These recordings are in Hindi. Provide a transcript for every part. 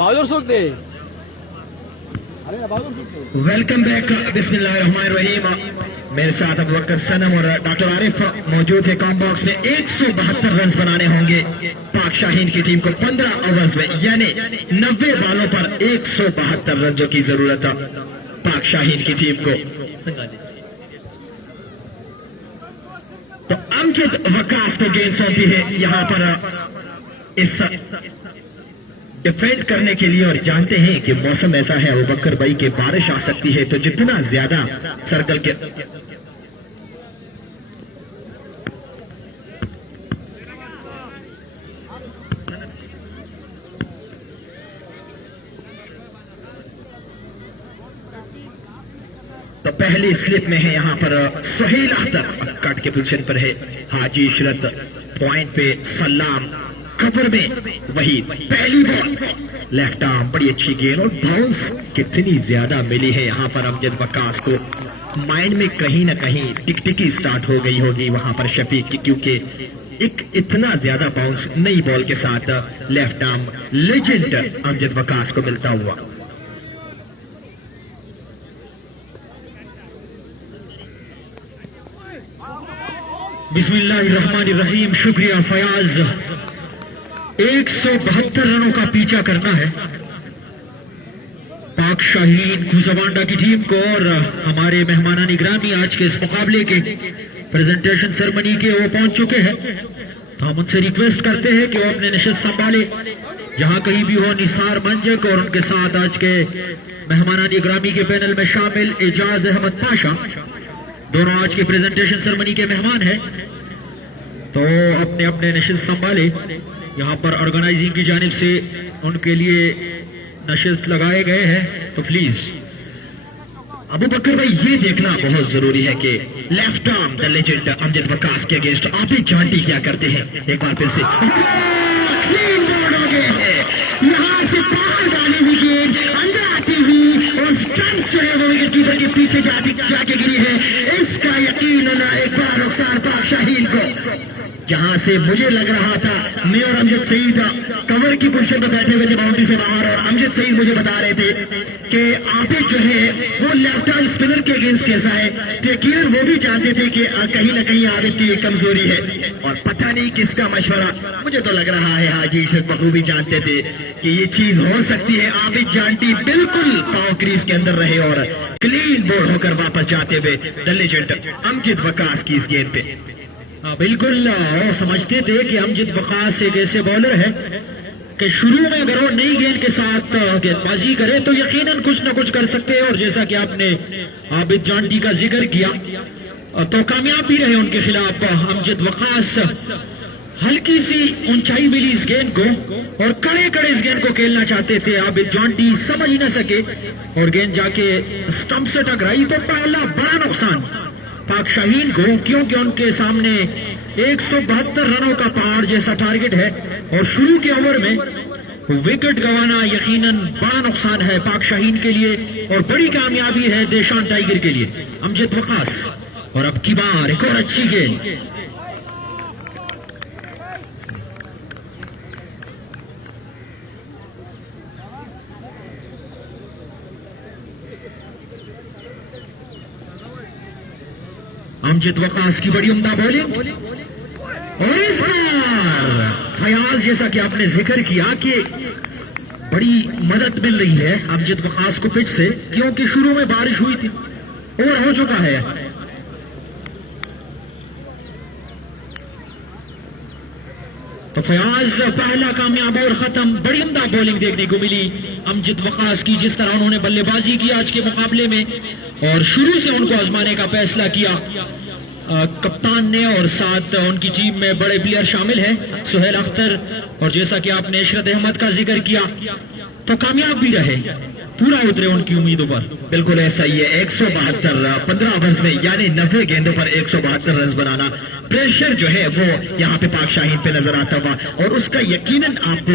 वेलकम बैक, बिस्मिल्लाहिर्रहमानिर्रहीम। मेरे साथ अबू बकर सनम और डॉक्टर आरिफ मौजूद है। कॉम बॉक्स में 172 रन बनाने होंगे पाक शाहीन की टीम को 15 ओवर्स में, यानी 90 बॉलों पर 172 रन की जरूरत है पाक शाहीन की टीम को। तो अमजद वकास को गेंद सौंपी है यहाँ पर इस डिफेंड करने के लिए, और जानते हैं कि मौसम ऐसा है अबू बकर भाई के बारिश आ सकती है, तो जितना ज्यादा सर्कल के तो पहली स्लिप में है यहाँ पर सुहेल अख्तर, कट के पोजीशन पर है हाजी इशरत, पॉइंट पे सलाम, कवर में वही पहली बॉल लेफ्ट आर्म, बड़ी अच्छी गेंद और बाउंस कितनी ज्यादा मिली है यहाँ पर अमजद वकास को। माइंड में कहीं ना कहीं टिकटिकी स्टार्ट हो गई होगी वहां पर शफीक की, क्योंकि एक इतना ज्यादा बाउंस नई बॉल के साथ left arm legend Amjad Waqas को मिलता हुआ। बिस्मिल्लाहिर्रहमानिर्रहीम। शुक्रिया फयाज। 172 रनों का पीछा करना है पाक शाहीन खुजाबांडा की टीम को, और हमारे मेहमानान इकरामी आज के इस मुकाबले के प्रेजेंटेशन सेरेमनी के वो पहुंच चुके हैं। तो हम उनसे रिक्वेस्ट करते हैं कि वो अपने नशिस्त संभाले, जहां कहीं भी हो निसार मंजक और उनके साथ आज के मेहमानान इकरामी के पैनल में शामिल एजाज अहमद पाशा, दोनों आज के प्रेजेंटेशन सेरेमनी के मेहमान हैं। तो अपने अपने नशिस्त संभाले। यहाँ पर ऑर्गेनाइजिंग की जानिब से उनके लिए नशिस्त लगाए गए हैं, तो प्लीज अबू बकर भाई ये देखना बहुत जरूरी है कि left arm the legend Amjad Waqas के अगेंस्ट आप ही जानती क्या करते हैं। एक बार फिर से यहाँ से बाहर डाली हुई गेंद अंदर आती हुई और स्टंप्स जो है वो विकेट कीपर के पीछे जाके गिरी है। इसका यकीनन एक बार नुकसान पाक शाहीन को, जहां से मुझे लग रहा था मैं और अमजद सईद कवर की पोजीशन पर बैठे हुए थे बाउंड्री से बाहर, और अमजद सईद मुझे बता रहे थे कि आबिद जो है वो लेफ्ट आर्म स्पिनर के अगेंस्ट कैसा है। यकीनन वो भी जानते थे कि कहीं ना कहीं आबिद की कमजोरी है, और पता नहीं किसका मशवरा, मुझे तो लग रहा है हाजी इशरत बखूबी जानते थे कि ये चीज हो सकती है। आबिद जानती बिल्कुल पाव क्रीज के अंदर रहे और क्लीन बोर्ड होकर वापस जाते हुए द लेजेंड अमजद वकास की इस गेंद पे। बिल्कुल वो समझते थे कि अमजद वकास एक ऐसे बॉलर है कि शुरू में अगर वो नई गेंद के साथ गेंदबाजी करे तो यकीनन कुछ ना कुछ कर सकते हैं, और जैसा कि आपने आबिद जांटी का जिक्र किया तो कामयाब भी रहे उनके खिलाफ अमजद वकास। हल्की सी ऊंचाई मिली इस गेंद को और कड़े कड़े इस गेंद को खेलना चाहते थे, आबिद जांटी समझ ही न सके और गेंद जाके स्टंप से टकराई। तो पहला बड़ा नुकसान पाक शाहीन को, क्योंकि उनके सामने 172 रनों का पहाड़ जैसा टारगेट है और शुरू के ओवर में विकेट गंवाना यकीनन बड़ा नुकसान है पाक शाहीन के लिए और बड़ी कामयाबी है देशान टाइगर के लिए अमजद वकास। और अब की बार एक और अच्छी गेंद, अमजद वकास की बड़ी उम्दा बॉलिंग, और इस बार फयाज जैसा कि आपने जिक्र किया कि बड़ी मदद मिल रही है अमजद वकास को पिच से, क्योंकि शुरू में बारिश हुई थी, ओवर हो चुका है। तो फयाज पहला कामयाब और खत्म। बड़ी उम्दा बॉलिंग देखने को मिली अमजद वकास की, जिस तरह उन्होंने बल्लेबाजी की आज के मुकाबले में और शुरू से उनको आजमाने का फैसला किया कप्तान ने, और साथ उनकी टीम में बड़े प्लेयर शामिल हैं सुहेल अख्तर, और जैसा कि आपने इशरत अहमद का जिक्र किया तो कामयाब भी रहे, पूरा उतरे उनकी उम्मीदों पर। बिल्कुल ऐसा ही है। 172 15 ओवर्स में यानी 90 गेंदों पर 172 रन बनाना, प्रेशर जो है वो यहाँ पे पाक शाहीन पे नजर आता हुआ, और उसका यकीनन आप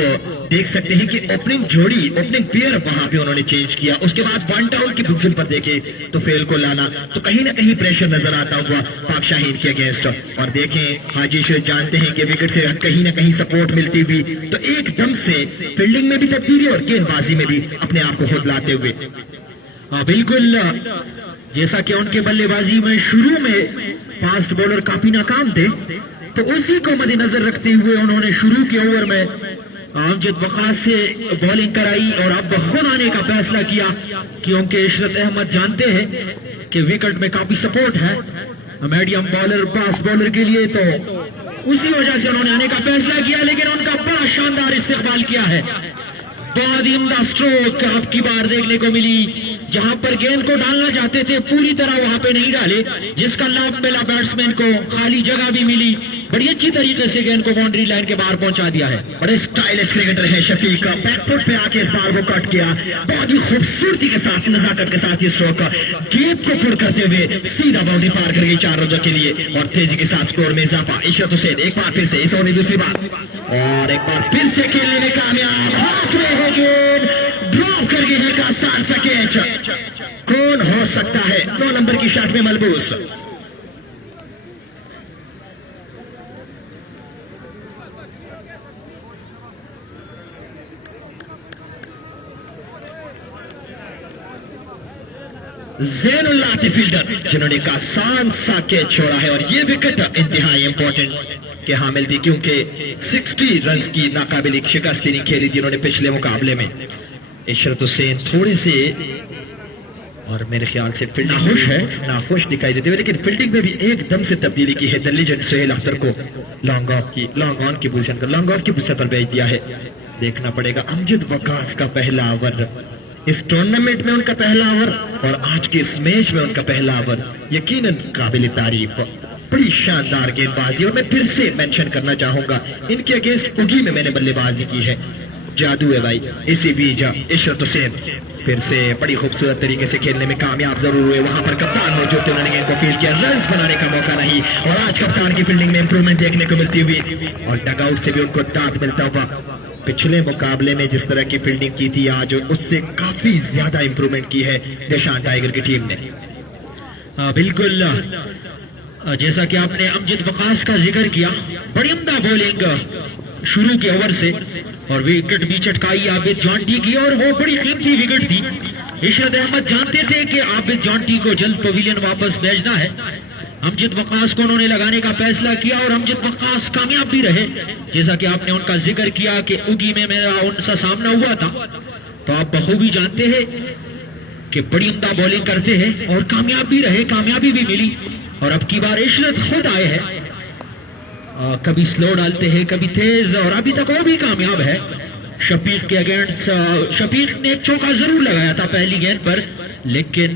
देख सकते हैं कि ओपनिंग जोड़ी, ओपनिंग पेयर वहां पे उन्होंने चेंज किया। उसके बाद वन डाउन की पोजीशन पर देखे तो फेल को लाना, तो कहीं ना कहीं प्रेशर नजर आता हुआ पाक शाहीन के अगेंस्ट। और देखें हाजी इशरत जानते हैं कि विकेट से कहीं ना कहीं सपोर्ट मिलती हुई तो एकदम से फील्डिंग में भी तब्दीली और गेंदबाजी में भी अपने आप को खुद लाते हुए। बिल्कुल, जैसा कि उनके बल्लेबाजी में शुरू में फास्ट बॉलर काफी नाकाम थे, तो उसी को मद्देनजर रखते हुए उन्होंने शुरू के ओवर में अमजद वकास से बॉलिंग कराई और अब खुद आने का फैसला किया, क्योंकि इशरत अहमद जानते हैं कि विकेट में काफी सपोर्ट है मीडियम बॉलर, फास्ट बॉलर के लिए, तो उसी वजह से उन्होंने आने का फैसला किया। लेकिन उनका बड़ा शानदार इस्तेमाल किया है, बहुत ही उम्दा स्ट्रोक आपकी बार देखने को मिली। जहां पर गेंद को डालना चाहते थे पूरी तरह वहां पे नहीं डाले, जिसका लाभ मिला बैट्समैन को, खाली जगह भी मिली, बड़ी अच्छी तरीके से गेंद को बाउंड्री लाइन के बाहर पहुंचा दिया है। बड़े स्टाइलिश क्रिकेटर है शफीक, बैकफुट पे आके इस बार को कट किया, बहुत ही खूबसूरती के साथ, नजाकत के साथ ये स्ट्रोक गेंद को पुर करते हुए सीधा बाउंड्री पार कर गई 4 रनों के लिए और तेजी के साथ स्कोर में इजाफा। इशरत हुसैन एक बार फिर से इस ओवर दूसरी बार और एक बार फिर से खेलने में कामयाब, हाथ में है गेंद, ड्रॉप कर गई है का आसान सा कैच। कौन हो सकता है 9 नंबर की शॉट में मलबूस? ज़ैनुल्लाह आतिफ फील्डर जिन्होंने एक आसान सा कैच छोड़ा है और ये विकेट इंतहाई इंपॉर्टेंट के हामिल थी, क्योंकि 60 रन की नाकाबिल शिकस्त नहीं खेली थी उन्होंने पिछले मुकाबले में। इशरत हुसैन थोड़े से और मेरे ख्याल से फील्डिंग नाखुश दिखाई देते हुए, लेकिन फील्डिंग में भी एकदम से तब्दीली की है। द लीजेंड सुहेल अख्तर को लॉन्ग ऑन की पोजीशन पर, लॉन्ग ऑफ की पोजीशन पर भेज दिया है। देखना पड़ेगा अमजद वकास का पहला ओवर इस टूर्नामेंट में, उनका पहला ओवर और आज के इस मैच में उनका पहला ओवर यकीनन काबिल तारीफ, बड़ी शानदार गेंदबाजी। और मैं फिर से मेंशन करना चाहूंगा इनके अगेंस्ट उगी में मैंने बल्लेबाजी की है, जादू है भाई। इसी बीच इशरत हुसैन फिर से बड़ी खूबसूरत तरीके से खेलने में कामयाब जरूर हुए। वहां पर कप्तान मौजूद थे, उन्होंने गेंद को फील्ड किया, रन्स बनाने का मौका नहीं और आज कप्तान की फील्डिंग में इंप्रूवमेंट देखने को मिलती हुई और डगआउट से भी उनको दांत मिलता हुआ। पिछले मुकाबले में जिस तरह की फील्डिंग की थी आज उससे काफी ज्यादा इंप्रूवमेंट की है देशान टाइगर की टीम ने। बिल्कुल, जैसा कि आपने अमजद वकास का जिक्र किया, बड़ी उम्दा बॉलिंग शुरू के ओवर से और विकेट भी चटकाई आबिद जॉन्टी की और वो बड़ी कीमती विकेट थी। इशरत अहमद जानते थे कि आबिद जॉन्टी को जल्द पवेलियन वापस भेजना है, अमजद वकास को उन्होंने लगाने का फैसला किया और अमजद वकास कामयाब भी रहे। जैसा कि आपने उनका जिक्र किया कि उगी में मेरा उनसे सामना हुआ था, तो आप बखूबी जानते हैं कि बड़ी उम्दा बॉलिंग करते हैं और कामयाब भी रहे, कामयाबी भी मिली। और अब की बार इशरत खुद आए हैं, कभी स्लो डालते हैं कभी तेज, और अभी तक वो भी कामयाब है। शफीक के अगेंस्ट शफीक ने एक चौका जरूर लगाया था पहली गेंद पर, लेकिन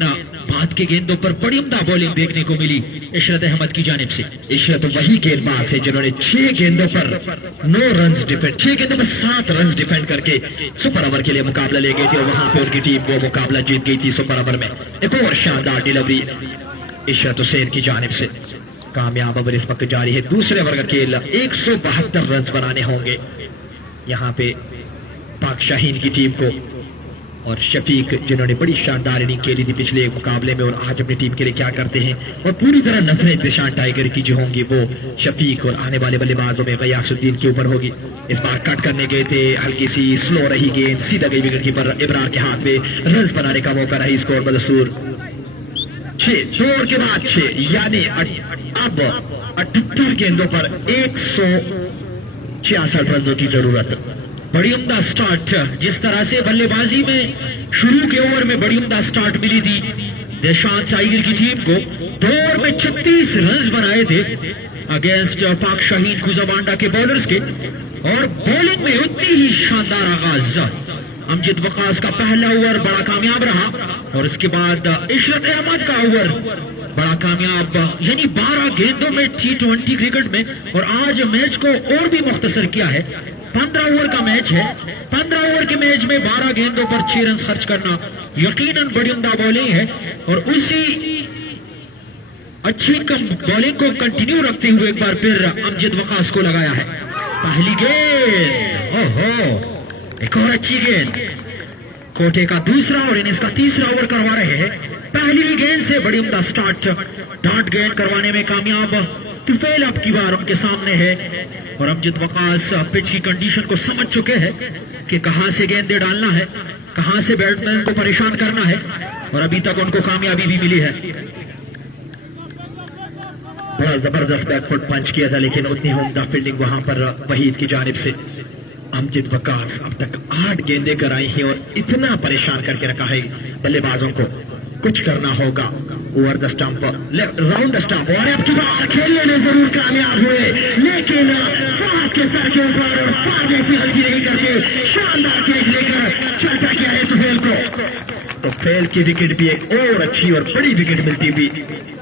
बाद के गेंदों पर बड़ी उम्दा बॉलिंग देखने को मिली इशरत अहमद की जानिब से। इशरत वही गेंदबाज है जिन्होंने 6 गेंदों पर 9 रन डिफेंड, 6 गेंदों पर 7 रन डिफेंड करके सुपर ओवर के लिए मुकाबला ले गए थे और वहां पे उनकी टीम वो मुकाबला जीत गई थी सुपर ओवर में। एक और शानदार डिलीवरी इशरत हुसैन की जानिब से। कामयाब ओवर इस वक्त जारी है, दूसरे ओवर का खेल 172 रन बनाने होंगे यहाँ पे पाक शाहीन की टीम को। और शफीक जिन्होंने बड़ी शानदार इनिंग खेली थी पिछले मुकाबले में और आज अपनी टीम के लिए क्या करते हैं, और पूरी तरह नजरें दिशान टाइगर की जो होंगी वो शफीक और आने वाले बल्लेबाजों में गयासुद्दीन के ऊपर होगी। इस बार कट करने गए थे, हल्की सी स्लो रही गेंद, सीधा गई विकेट कीपर इब्रार के हाथ में, रन बनाने का मौका रही स्कोर बदसूर 6 2 ओवर के बाद 6, यानी अब 78 गेंदों पर 166 रनों की जरूरत। बड़ी उम्दा स्टार्ट, जिस तरह से बल्लेबाजी में शुरू के ओवर में बड़ी उम्दा स्टार्ट मिली थी देशान टाइगर की टीम को। 2 ओवर में 36 रन बनाए थे अगेंस्ट पाक शाहीन गुजाबांडा के बॉलर्स के, और बॉलिंग में उतनी ही शानदार आगाज। अमजद वकास का पहला ओवर बड़ा कामयाब रहा और उसके बाद इशरत अहमद का ओवर बड़ा कामयाब, यानी 12 गेंदों में T20 क्रिकेट में, और आज मैच को और भी मुख्तसर किया है। 15 ओवर का मैच है, 15 ओवर के मैच में 12 गेंदों पर 6 रन खर्च करना यकीनन बड़ी उम्दा बॉलिंग है। और उसी अच्छी बॉलिंग को कंटिन्यू रखते हुए एक बार फिर अमजद वकास को लगाया है। पहली गेंद, ओहो, एक और अच्छी गेंद, कोटे का दूसरा और इनिंग्स का तीसरा ओवर करवा रहे हैं। पहली ही गेंद से बड़ी उम्दा स्टार्ट, डॉट गेंद करवाने में कामयाब तुफैल अब की बार उनके सामने है और अमजद वकास पिच की कंडीशन को समझ चुके हैं कि कहां से गेंदें डालना है, कहां से बैट्समैन को परेशान करना है और अभी तक उनको कामयाबी भी मिली है। बड़ा जबरदस्त बैकफुट पंच किया था, लेकिन उतनी उम्दा फील्डिंग वहां पर वहीद की जानिब से। अमजद वकास अब तक 8 गेंदें कराई हैं और इतना परेशान करके रखा है बल्लेबाजों को। कुछ करना होगा। Over the stump, round the stump, और अब की बार खेलने में जरूर कामयाब हुए, लेकिन फाहद के सर के ऊपर और फाहद ऐसी गलती नहीं करते, शानदार कैच लेकर चलता किया है तुफैल को। तो फेल की विकेट भी एक और अच्छी और बड़ी विकेट मिलती हुई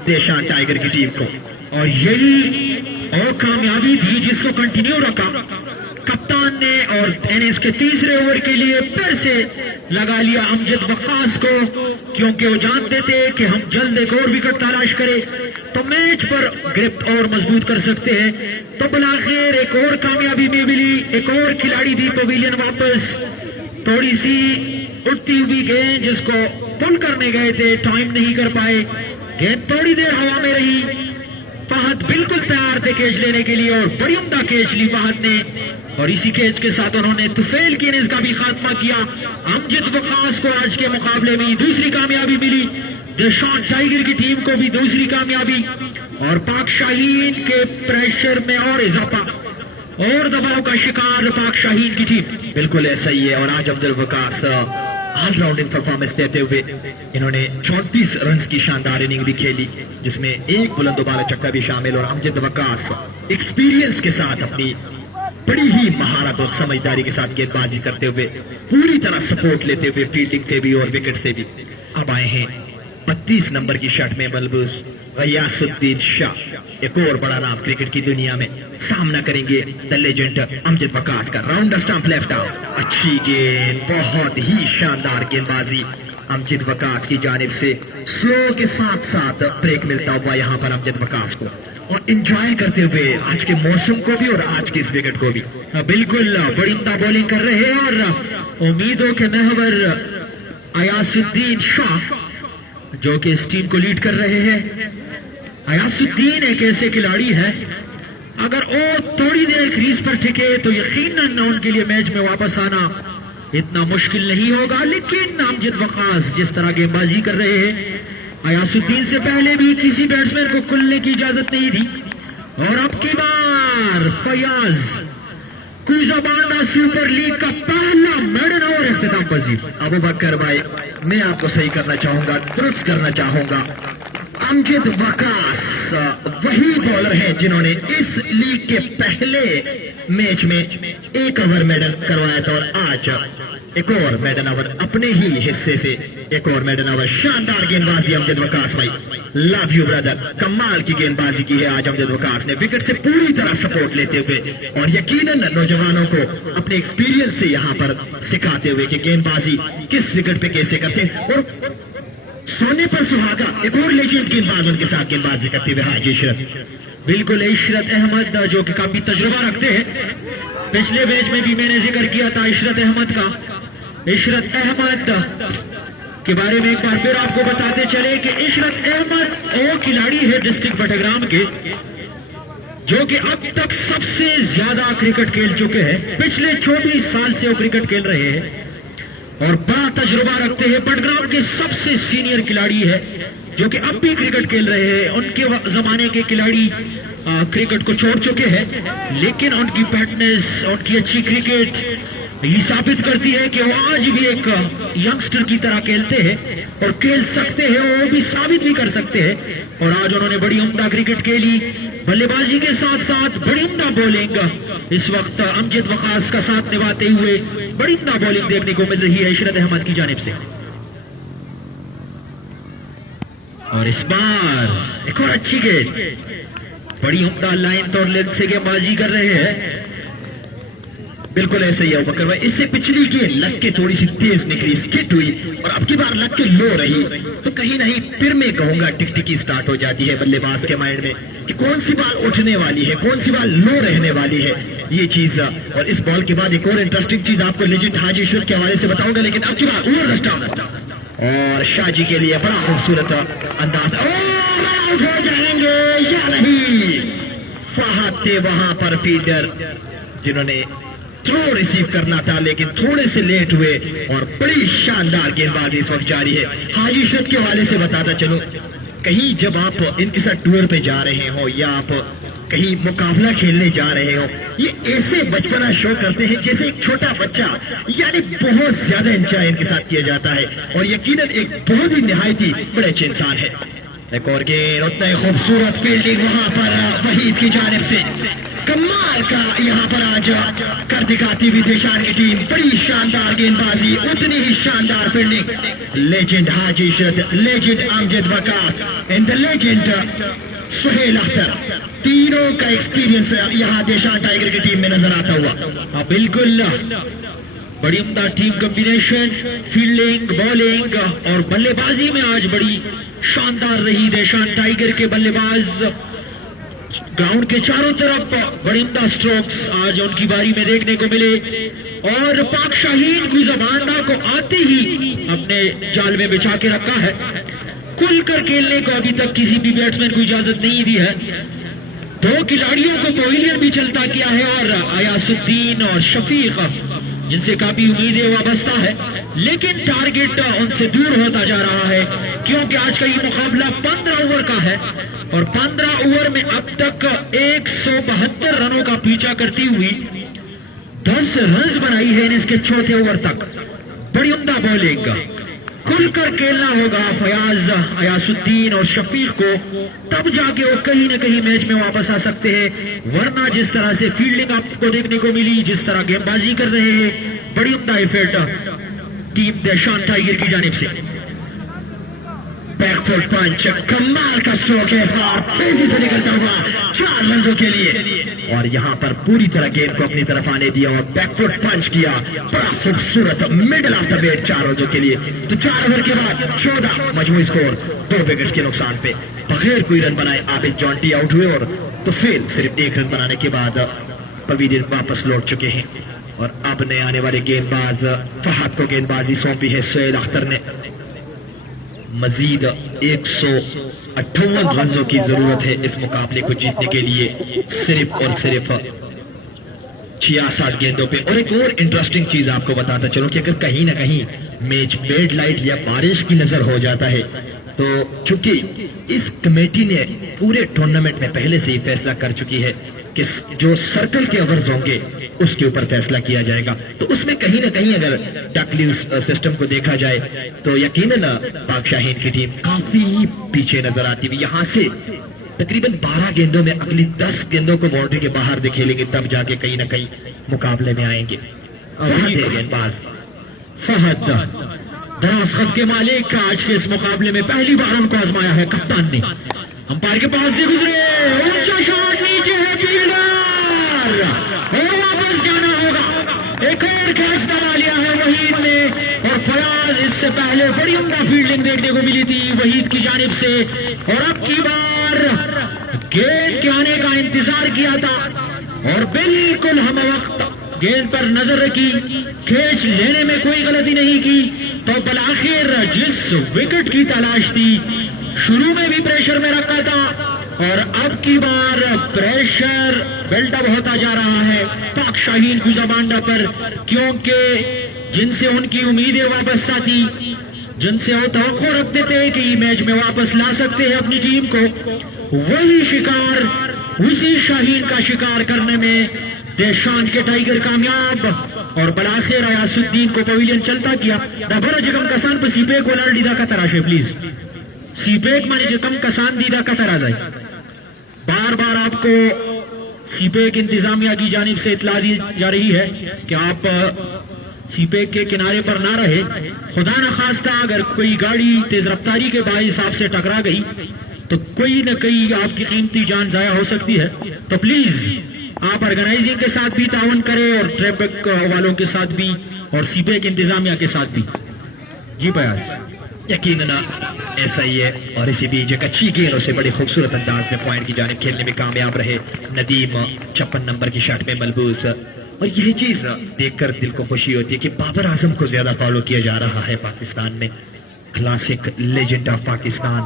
देशान टाइगर की टीम को, और यही और कामयाबी थी जिसको कंटिन्यू रखा कप्तान ने और इनिंग्स के तीसरे ओवर के लिए फिर से लगा लिया अमजद वकास को, क्योंकि वो जानते थे कि हम जल्द एक और विकेट तलाश करें तो मैच पर ग्रिप और मजबूत कर सकते हैं। तो बिलाखिर एक और कामयाबी में मिली, एक और खिलाड़ी दी पवेलियन वापस। थोड़ी सी उड़ती हुई गेंद जिसको पुल करने गए थे, टाइम नहीं कर पाए, गेंद थोड़ी देर हवा में रही। फहद बिल्कुल तैयार थे कैच लेने के लिए और बड़ी उम्दा कैच ली फहद ने, और इसी कैच के साथ उन्होंने तुफैल की इनिंग्स का भी खात्मा किया। अमजद वकास को आज के मुकाबले में दूसरी कामयाबी मिली, देशान टाइगर की टीम को भी दूसरी कामयाबी, और पाक शाहीन के प्रेशर में और इजाफा और दबाव का शिकार पाक शाहीन की टीम। बिल्कुल ऐसा ही है। और आज अमजद वकास ऑलराउंडिंग परफॉर्मेंस देते हुए इन्होंने 34 रन की शानदार इनिंग भी खेली, जिसमें एक बुलंदोबाला चक्का भी शामिल। और अमजद वकास एक्सपीरियंस के साथ अपनी बड़ी ही महारत और समझदारी के साथ गेंदबाजी करते हुए पूरी तरह सपोर्ट लेते हुए फील्डिंग से भी और विकेट से भी अब आए हैं 32 नंबर की शर्ट में मलबूस गयासुद्दीन शाह। एक और बड़ा नाम क्रिकेट की दुनिया में सामना करेंगे द लेजेंड अमजद वकास का। Round the stump left out, अच्छी गेंद, बहुत ही शानदार गेंदबाजी अमजद वकास की जानिब से। स्लो के साथ साथ ब्रेक मिलता हुआ यहाँ पर अमजद वकास को, और एंजॉय करते हुए आज के मौसम को भी और आज के इस विकेट को भी। बिल्कुल बड़ी उम्दा बॉलिंग कर रहे हैं और उम्मीदों के महवर गयासुद्दीन शाह जो कि इस टीम को लीड कर रहे हैं। गयासुद्दीन एक ऐसे खिलाड़ी है, अगर वो थोड़ी देर क्रीज पर टिके तो यकीनन उनके लिए मैच में वापस आना इतना मुश्किल नहीं होगा। लेकिन अमजद वकास जिस तरह गेंदबाजी कर रहे हैं, गयासुद्दीन से पहले भी किसी बैट्समैन को खुलने की इजाजत नहीं दी, और अब की बार फयाज कुजाबाना सुपर लीग का पहला मेडन ओवर इख्तिताम पजीर। अबू बकर भाई, मैं आपको सही करना चाहूंगा, दुरुस्त करना चाहूंगा। अमजद वकास वही बॉलर हैं जिन्होंने इस लीग के पहले मैच में एक ओवर मेडन करवाया था, और आज एक और मेडन ओवर अपने ही हिस्से से एक और मेडन ओवर। शानदार गेंदबाजी अमजद वकास भाई, लव यू ब्रदर। कमाल की गेंदबाजी की है आज अमजद वकास ने, विकेट से पूरी तरह सपोर्ट लेते हुए और यकीनन नौजवानों को अपने एक्सपीरियंस से यहाँ पर सिखाते हुए कि गेंदबाजी किस विकेट पे कैसे करते हैं। और सोने पर सुहागा एक और लेजेंड गेंदबाज उनके साथ गेंदबाजी करते हुए हाजी इशरत। बिल्कुल इशरत अहमद जो कि काफी तजुर्बा रखते हैं, पिछले मैच में भी मैंने जिक्र किया था इशरत अहमद का। इशरत अहमद के बारे में एक बार फिर आपको बताते चले कि इशरत अहमद वो खिलाड़ी है डिस्ट्रिक्ट बटग्राम के जो कि अब तक सबसे ज्यादा क्रिकेट खेल चुके हैं। पिछले 24 साल से वो क्रिकेट खेल रहे हैं और बड़ा तजुर्बा रखते हैं। बटग्राम के सबसे सीनियर खिलाड़ी है जो कि अब भी क्रिकेट खेल रहे हैं। उनके जमाने के खिलाड़ी क्रिकेट को छोड़ चुके हैं, लेकिन उनकी फिटनेस, उनकी अच्छी क्रिकेट ये साबित करती है कि वो आज भी एक यंगस्टर की तरह खेलते हैं और खेल सकते हैं, वो भी साबित भी कर सकते हैं। और आज उन्होंने बड़ी उम्दा क्रिकेट खेली, बल्लेबाजी के साथ साथ बड़ी उम्दा बॉलिंग इस वक्त अमजद वकास का साथ निभाते हुए बड़ी उम्दा बॉलिंग देखने को मिल रही है इशरत अहमद की जानिब से। और इस बार एक और अच्छी गेंद, बड़ी उम्दा लाइन तोड़ लेंथ से गेंदबाजी कर रहे हैं। बिल्कुल ऐसे ही है बकर भाई, इससे पिछली गेंद लग के थोड़ी सी तेज निकली, स्किट हुई, और अब की बार लग के लो रही, तो कहीं नहीं फिर मैं कहूंगा टिकटिकी स्टार्ट हो जाती है बल्लेबाज के माइंड में कि कौन सी बाल उठने वाली है, कौन सी बाल लो रहने वाली है। ये चीज। और इस बॉल के बाद एक और इंटरेस्टिंग चीज आपको लेजेंड हाजी इशरत के हवाले से बताऊंगा, लेकिन अब की बात ओवर रस्ट और शाजी के लिए बड़ा खूबसूरत अंदाज। आउट हो जाएंगे या नहीं? फहद थे वहां पर फील्डर जिन्होंने थ्रो रिसीव करना था लेकिन थोड़े से लेट हुए और बड़ी शानदार गेंदबाजी इस वक्त जारी है। हाजी इशरत के हवाले से बताता चलूं, कहीं जब आप इनके साथ टूर पे जा रहे हो या आप कहीं मुकाबला खेलने जा रहे हो, ये ऐसे बचपना शो करते हैं जैसे एक छोटा बच्चा, यानी बहुत ज्यादा एंजॉय इनके साथ किया जाता है और यकीनन एक बहुत ही निहायती बड़े अच्छे इंसान है। एक और गेंद, उतना ही खूबसूरत फील्डिंग वहां पर वहीद की जानिब से, कमाल का यहाँ पर आज कर दिखाती हुई देशान की टीम, बड़ी शानदार गेंदबाजी, उतनी ही शानदार fielding. Legend Haji Ishrat, legend Amjad Waqas and the legend Sohail Akhtar, तीनों का एक्सपीरियंस यहाँ देशान टाइगर की टीम में नजर आता हुआ। बिल्कुल बड़ी उम्दा टीम कॉम्बिनेशन, फील्डिंग, बॉलिंग और बल्लेबाजी में आज बड़ी शानदार रही देशान टाइगर के बल्लेबाज। ग्राउंड के चारों तरफ बड़ी उम्दा स्ट्रोक्स आज उनकी बारी में देखने को मिले और पाक शाहीन गुज़बांडा को आते ही अपने जाल में बिछा के रखा है। खुलकर खेलने को अभी तक किसी भी बैट्समैन को इजाजत नहीं दी है। दो खिलाड़ियों को पवेलियन भी चलता किया है और अयासुद्दीन और शफीक, जिनसे काफी उम्मीदें वाबस्ता है, लेकिन टारगेट उनसे दूर होता जा रहा है क्योंकि आज का ये मुकाबला 15 ओवर का है और 15 ओवर में अब तक 172 रनों का पीछा करती हुई 10 रन बनाई है इसके चौथे ओवर तक। बड़ी उम्दा बॉलिंग, खुलकर खेलना होगा फयाज, अयासुद्दीन और शफीक को, तब जाके वो कहीं ना कहीं मैच में वापस आ सकते हैं, वरना जिस तरह से फील्डिंग आपको देखने को मिली, जिस तरह गेंदबाजी कर रहे हैं, बड़ी उम्दा एफर्ट टीम देशान टाइगर की जानिब से। बैकफुट पंच, कमाल का स्ट्रोक है, तेजी से निकलता हुआ 4 रनों के लिए और यहाँ पर पूरी तरह गेंद को अपनी तरफ आने दिया और बैकफुट पंच किया, बड़ा खूबसूरत मिडिल ऑफ द बैट 4 रनों के लिए। तो 4 ओवर के बाद 14 मजमूई स्कोर, 2 विकेट्स के नुकसान पे बगैर कोई रन बनाए आबिद जॉन्टी आउट हुए और तो फिर सिर्फ 1 रन बनाने के बाद पवेलियन वापस लौट चुके हैं और अब नए आने वाले गेंदबाज फहद को गेंदबाजी सौंपी है सुहेल अख्तर ने। मजीद 158 रनों की जरूरत है इस मुकाबले को जीतने के लिए, सिर्फ और सिर्फ 66 गेंदों पे। और एक और इंटरेस्टिंग चीज आपको बताता चलो कि अगर कहीं ना कहीं मैच बेड लाइट या बारिश की नजर हो जाता है तो चूंकि इस कमेटी ने पूरे टूर्नामेंट में पहले से ही फैसला कर चुकी है कि जो सर्कल के ओवर्स होंगे उसके ऊपर फैसला किया जाएगा, तो उसमें कहीं ना कहीं अगर टैकलिंग सिस्टम को देखा जाए तो यकीनन पाक शाहीन की टीम काफी पीछे नजर आती हुई, यहाँ से तकरीबन 12 गेंदों में अगली 10 गेंदों को बाउंड्री के बाहर दिखेलेंगे, तब जाके कहीं ना कहीं मुकाबले में आएंगे। गेंदबाज फहद, दरासत के मालिक, आज के इस मुकाबले में पहली बार उनको आजमाया है कप्तान ने। अंपायर के पास से गुजरे, ऊंचा शॉट, नीचे है फील्डर और वापस जाना होगा। एक और कैच दबा लिया है वहीद ने और फयाज, इससे पहले बड़ी उम्दा फील्डिंग देखने को मिली थी वहीद की जानिब से और अब की बार गेंद के आने का इंतजार किया था और बिल्कुल हम वक्त गेंद पर नजर रखी, कैच लेने में कोई गलती नहीं की, तो बलाखिर जिस विकेट की तलाश थी शुरू में भी प्रेशर में रखा था और अब की बार प्रेशर बिल्डअप होता जा रहा है पाक शाहीन गुज़बांडा पर, क्योंकि जिनसे उनकी उम्मीदें वाबस्ता थी, जिनसे वो तवक्को रखते थे कि मैच में वापस ला सकते हैं अपनी टीम को, वही शिकार, उसी शाहीन का शिकार करने में देशान के टाइगर कामयाब और बलाखिर अयासुद्दीन को पवेलियन चलता किया। दबर जगम कसान पर सीपे को लड़ दीदा का तराशे प्लीज, सीपेक माने जकम कसान दीदा का तरह जाए। बार बार आपको सीपेक इंतजामिया की जानिब से इतला दी जा रही है कि आप सीपेक के किनारे पर ना रहे, खुदा न खास्ता अगर कोई गाड़ी तेज रफ्तारी के बाइस आपसे टकरा गई तो कोई न कोई आपकी कीमती जान जाया हो सकती है। तो प्लीज आप ऑर्गेनाइजिंग के साथ भी तावन करें और ट्रैफिक वालों के साथ भी और सीपेक इंतजामिया के साथ भी। जी प्रयास यकीनन ऐसा ही है। और इसी बीच एक अच्छी गेंद से बड़ी खूबसूरत अंदाज में पॉइंट की जानिब खेलने में कामयाब रहे नदीम। 56 नंबर की शॉट में मलबूस। और यही चीज देखकर दिल को खुशी होती है कि बाबर आजम को ज्यादा फॉलो किया जा रहा है पाकिस्तान में। Classic legend of Pakistan,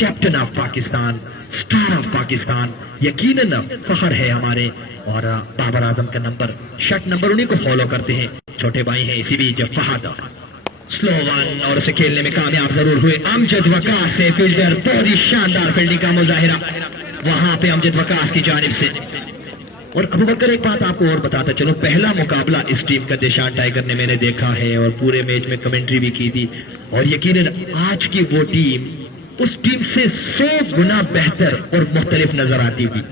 captain of Pakistan, star of Pakistan, यकीनन फख्र है हमारे। और बाबर आजम का नंबर, शर्ट नंबर उन्हीं को फॉलो करते हैं, छोटे भाई हैं। इसी बीच फहद स्लो वन और उसे खेलने में कामयाब जरूर हुए। अमजद वकास से फील्डर, बहुत ही शानदार फील्डिंग का मुजाहिरा वहां पे अमजद वकास की जानिब से। और अबू बकर एक बात आपको और बताता चलो, पहला मुकाबला इस टीम का देशान टाइगर ने मैंने देखा है और पूरे मैच में कमेंट्री भी की थी। और यकीनन आज की वो टीम उस टीम से 100 गुना बेहतर और मुख्तलिफ नजर आती हुई।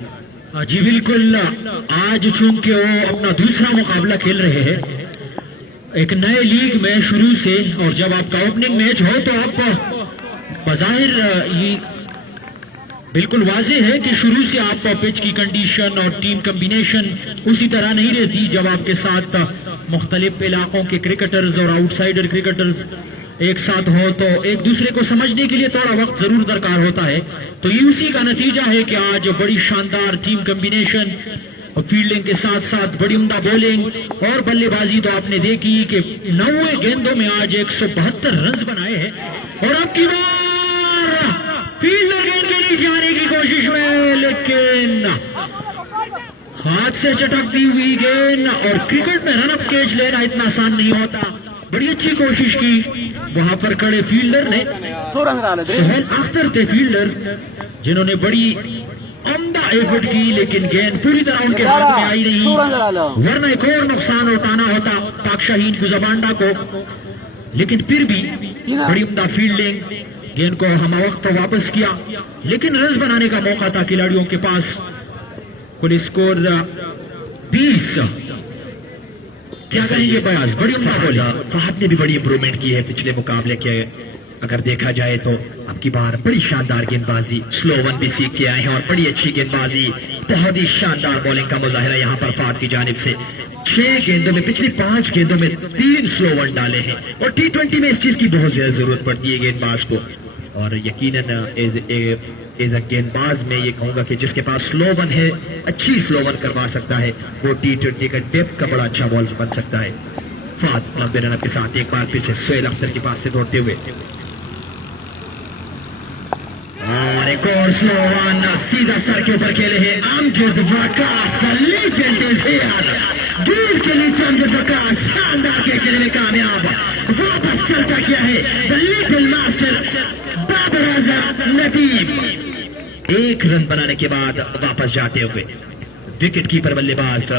जी बिल्कुल, आज चूंकि वो अपना दूसरा मुकाबला खेल रहे हैं एक नए लीग में शुरू से, और जब आपका ओपनिंग मैच हो तो आप बज़ाहिर ये बिल्कुल वाज़ेह है कि शुरू से आप पिच की कंडीशन और टीम कम्बिनेशन उसी तरह नहीं रहती। जब आपके साथ मुख्तलिफ इलाकों के क्रिकेटर्स और आउटसाइडर क्रिकेटर्स एक साथ हो तो एक दूसरे को समझने के लिए थोड़ा वक्त जरूर दरकार होता है। तो ये उसी का नतीजा है कि आज बड़ी शानदार टीम कम्बिनेशन, फील्डिंग के साथ साथ बड़ी उम्दा बॉलिंग और बल्लेबाजी तो आपने देखी कि 90 गेंदों में आज 172 रन बनाए हैं। और अब की बार फील्डर गेंद के नीचे आने की कोशिश में, लेकिन हाथ से चटकती हुई गेंद। और क्रिकेट में रन अप कैच लेना इतना आसान नहीं होता। बड़ी अच्छी कोशिश की वहां पर खड़े फील्डर ने, सोहेल अख्तर थे फील्डर जिन्होंने बड़ी उम्दा एफर्ट की, लेकिन गेंद पूरी तरह उनके हाथ में आई नहीं, वरना एक और नुकसान उठाना होता पाक शाहीन गुजबांडा को। लेकिन फिर भी बड़ी उम्दा फील्डिंग, गेंद को हम वक्त वापस किया, लेकिन रन बनाने का मौका था खिलाड़ियों के पास। कुल स्कोर 20। क्या कहेंगे बयास? बड़ी फहद ने भी बड़ी इंप्रूवमेंट की है पिछले मुकाबले के अगर देखा जाए तो। अब की बार बड़ी शानदार गेंदबाजी, स्लो वन भी सीख के आए हैं और बड़ी अच्छी गेंदबाजी, बहुत ही शानदार बॉलिंग का मुजाहिरा यहाँ पर फहद की जानिब से। 6 गेंदों में, पिछली 5 गेंदों में 3 स्लो वन डाले हैं। और T20 में इस चीज की बहुत ज्यादा जरूरत पड़ती है गेंदबाज को। और यकीनन एज अ गेंदबाज में ये कहूंगा कि जिसके पास स्लो वन है, अच्छी स्लो वन करवा सकता है, वो T20 का डेप्थ का बड़ा अच्छा बॉलर बन सकता है। फहद लंबे रन के साथ एक बार फिर से सोहेल अख्तर के पास से दौड़ते हुए, और एक और स्लो वन सीधा सर के ऊपर खेले हैं Amjad Waqas. The legend is here. गेंद के नीचे अमजद वकास शानदार के खेलने में कामयाब, वापस चलता क्या है the little master Babar Azam Nadeem. 1 run बनाने के बाद वापस जाते हुए विकेट कीपर बल्लेबाज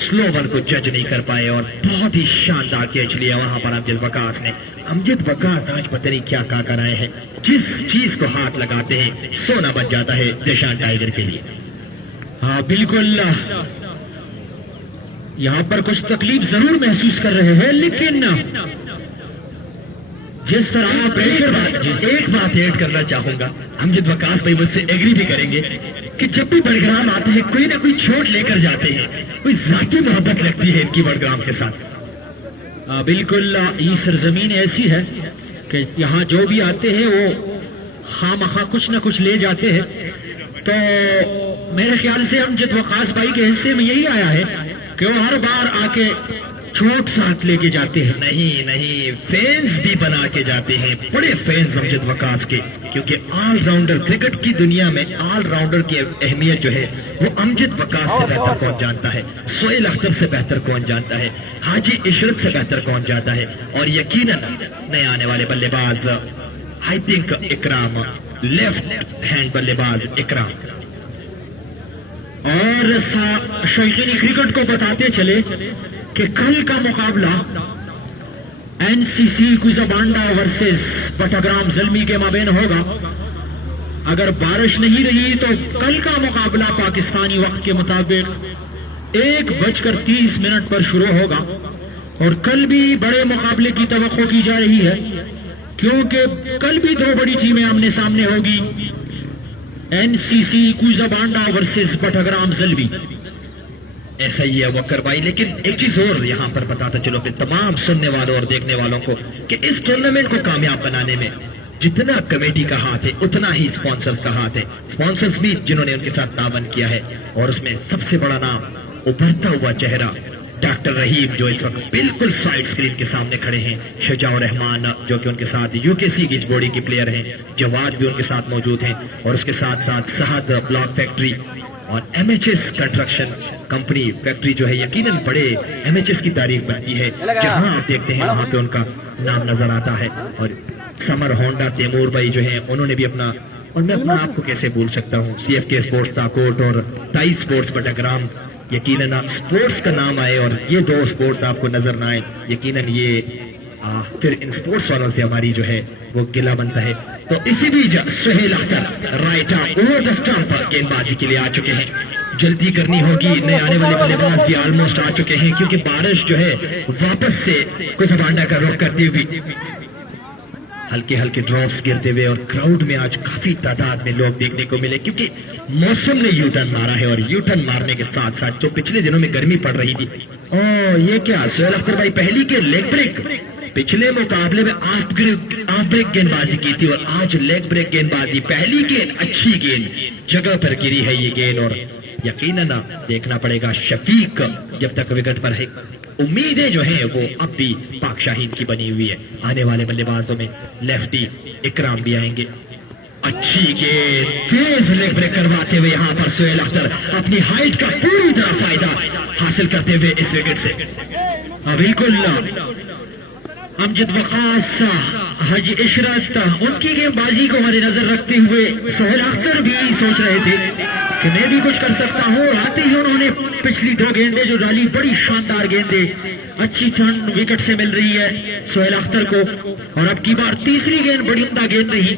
स्लो वन को जज नहीं कर पाए और बहुत ही शानदार कैच लिया वहां पर अमजद वकास ने। अमजद वकास आज पता नहीं क्या कर आए हैं, जिस चीज को हाथ लगाते हैं सोना बन जाता है देशान टाइगर के लिए। हाँ बिल्कुल, यहाँ पर कुछ तकलीफ जरूर महसूस कर रहे हैं, लेकिन जिस तरह प्रेशर। एक बात ऐड करना चाहूंगा, अमजद वकास भाई मुझसे एग्री भी करेंगे कि जब भी बड़ग्राम आते हैं कोई ना कोई चोट लेकर जाते हैं, कोई जाती मोहब्बत लगती है इनकी बड़ग्राम के साथ। बिल्कुल, ये सरजमीन ऐसी है कि यहाँ जो भी आते हैं वो खामखा कुछ ना कुछ ले जाते हैं। तो मेरे ख्याल से अमजद वकास भाई के हिस्से में यही आया है कि वो हर बार आके चोट साथ लेके जाते हैं। नहीं, फैंस भी बना के जाते हैं, बड़े फैंस अमजद वकास के, क्योंकि ऑलराउंडर क्रिकेट की दुनिया में ऑलराउंडर की अहमियत जो है वो अमजद वकास से बेहतर कौन जानता है, सोहेल अख्तर से बेहतर कौन जानता है, हाजी इशरत से बेहतर कौन जानता है। और यकीनन नए आने वाले बल्लेबाज I think Ikram, left hand बल्लेबाज इकराम। और शौकीन क्रिकेट को बताते चले कि कल का मुकाबला NCC गुजबांडा वर्सेस बटाग्राम जल्मी के माबेन होगा। अगर बारिश नहीं रही तो कल का मुकाबला पाकिस्तानी वक्त के मुताबिक 1:30 पर शुरू होगा। और कल भी बड़े मुकाबले की तवक्को की जा रही है, क्योंकि कल भी 2 बड़ी टीमें आमने सामने होगी, NCC गुजबांडा वर्सेस बटाग्राम जल्मी। ऐसा ही है वक्कर भाई, लेकिन एक चीज और यहाँ पर बताता चलो अपने तमाम सुनने वालों और देखने वालों को कि इस टूर्नामेंट को कामयाब बनाने में जितना कमेटी का हाथ है उतना ही स्पॉन्सर्स का हाथ है। स्पॉन्सर्स भी जिन्होंने उनके साथ तावन किया है, और उसमें सबसे बड़ा नाम उभरता हुआ चेहरा डॉक्टर रहीम जो इस वक्त बिल्कुल साइड स्क्रीन के सामने खड़े हैं, शजाउर रहमान जो कि उनके साथ यूकेसी की जोड़ी के प्लेयर हैं, जवाद भी उनके साथ मौजूद हैं, और उसके साथ साथ सहद ब्लॉक फैक्ट्री और MHS कंस्ट्रक्शन कंपनी फैक्ट्री जो है यकीनन बड़े MHS की तारीफ बनती है, जहां आप देखते हैं वहां पे उनका नाम नजर आता है। और समर होंडा तैमूर भाई जो है उन्होंने भी अपना, और मैं अपना आपको कैसे भूल सकता हूँ, CFK स्पोर्ट्स ताकोट और टाई स्पोर्ट्स बटाग्राम, यकीनन स्पोर्ट्स का नाम आए और ये दो स्पोर्ट्स आपको नजर ना आए, यकीनन ये फिर इन स्पोर्ट्स वालों से हमारी जो है वो गिला बनता है। तो इसी बीच Sohail Akhtar right arm over the stump पर गेंदबाजी के लिए आ चुके हैं। जल्दी करनी होगी, नए आने वाले बल्लेबाज भी ऑलमोस्ट आ चुके हैं, क्योंकि बारिश जो है वापस से कुछ बांडा का रुख करती हुई हल्के हल्के ड्रॉप्स गिरते हुए, और क्राउड में आज काफी तादाद में लोग देखने को मिले, क्योंकि मौसम ने यू टर्न मारा है, और यू टर्न मारने के साथ साथ जो पिछले दिनों में गर्मी पड़ रही थी, ये क्या सुहेल अख्तर भाई पहली के लेग ब्रेक, पिछले मुकाबले में ऑफ ब्रेक गेंदबाजी की थी और आज लेग ब्रेक गेंदबाजी, पहली गेंद अच्छी गेंद जगह पर गिरी है ये गेंद, और यकीनन देखना पड़ेगा शफीक जब तक विकेट पर है। उम्मीदें जो हैं वो अब भी पाक शाहीन की बनी हुई है। आने वाले बल्लेबाजों में लेफ्टी इकराम भी आएंगे। अच्छी गेंद तेज लेग ब्रेक करवाते हुए यहाँ पर सुहेल अख्तर अपनी हाइट का पूरी तरह फायदा हासिल करते हुए इस विकेट से बिल्कुल अमजद वकास, हज इशरत, उनकी गेंदबाजी को मद्देनजर रखते हुए सुहेल अख्तर भी सोच रहे थे कि मैं भी कुछ कर सकता हूँ। आते ही उन्होंने पिछली दो गेंदें जो डाली, बड़ी शानदार गेंदें, अच्छी टर्न विकेट से मिल रही है सुहेल अख्तर को, और अब की बार तीसरी गेंद बड़ी उम्दा गेंद रही,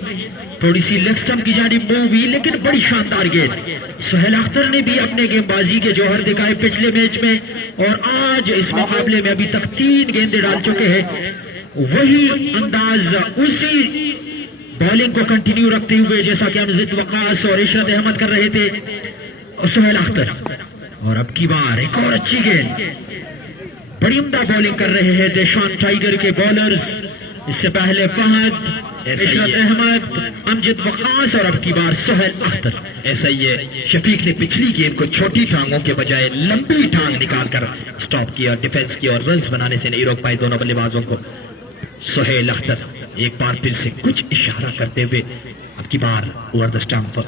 थोड़ी सी लेग स्टंप की जानिब मूव हुई, लेकिन बड़ी शानदार गेंद। सुहेल अख्तर ने भी अपने गेंदबाजी के जौहर दिखाए पिछले मैच में, और आज इस मुकाबले में अभी तक 3 गेंदें डाल चुके हैं। वही अंदाज, उसी बॉलिंग को कंटिन्यू रखते हुए जैसा कि अमजद वकास और इशरत अहमद कर रहे थे, और सुहेल अख्तर, और अब की बार एक और अच्छी गेंद, बड़ी उम्दा बॉलिंग कर रहे हैं देशान टाइगर के बॉलर्स। इससे पहले फहद, इशरत अहमद, अमजद वकास, और अब की बार सुहेल अख्तर। ऐसा ही है, शफीक ने पिछली गेंद को छोटी टांगों के बजाय लंबी टांग निकालकर स्टॉप किया, डिफेंस की, और रन्स बनाने से नहीं रोक पाए दोनों बल्लेबाजों को। सुहेल अख्तर एक बार फिर से कुछ इशारा करते हुए अब की बार ओवर द स्टंप,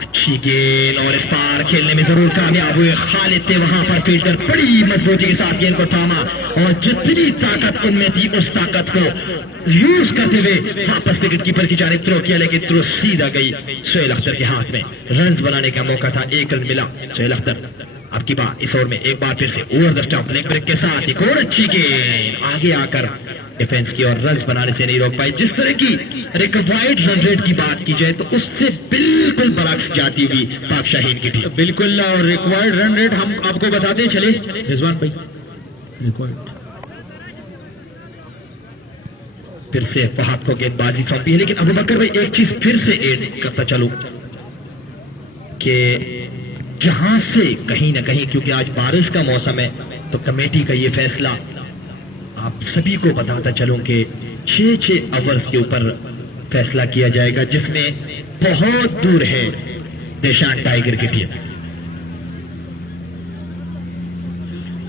अच्छी गेंद, और इस पार खेलने में जरूर कामयाब हुए खालिद थे, वहां पर फील्डर बड़ी मजबूती के साथ गेंद को थामा, और जितनी ताकत उनमें थी उस ताकत को यूज करते हुए वापस विकेट कीपर की जानिब थ्रो किया, लेकिन थ्रो सीधा गई सुहेल अख्तर के हाथ में। रन्स बनाने का मौका था, 1 रन मिला सुहेल अख्तर। अब की बार इस ओवर में एक बार फिर से over the stump leg break के साथ एक और अच्छी गेंद, आगे आकर डिफेंस की, और रन्स बनाने से नहीं रोक पाए। जिस तरह की रिक्वायर्ड रन रेट की बात की जाए तो उससे बिल्कुल बरक्स जाती हुई पाक शाहीन की टीम। बिल्कुल, और रिक्वायर्ड रन रेट हम आपको बताते चले रिजवान भाई, रिक्वायर्ड फिर से फहद को गेंदबाजी सौंपी है, लेकिन अबू बकर भाई एक चीज फिर से ऐड करता चलूं कि जहां से कहीं ना कहीं, क्योंकि आज बारिश का मौसम है, तो कमेटी का ये फैसला आप सभी को बताता चलूं कि 6-6 आवर्स के ऊपर फैसला किया जाएगा, जिसमें बहुत दूर है देशान टाइगर की टीम।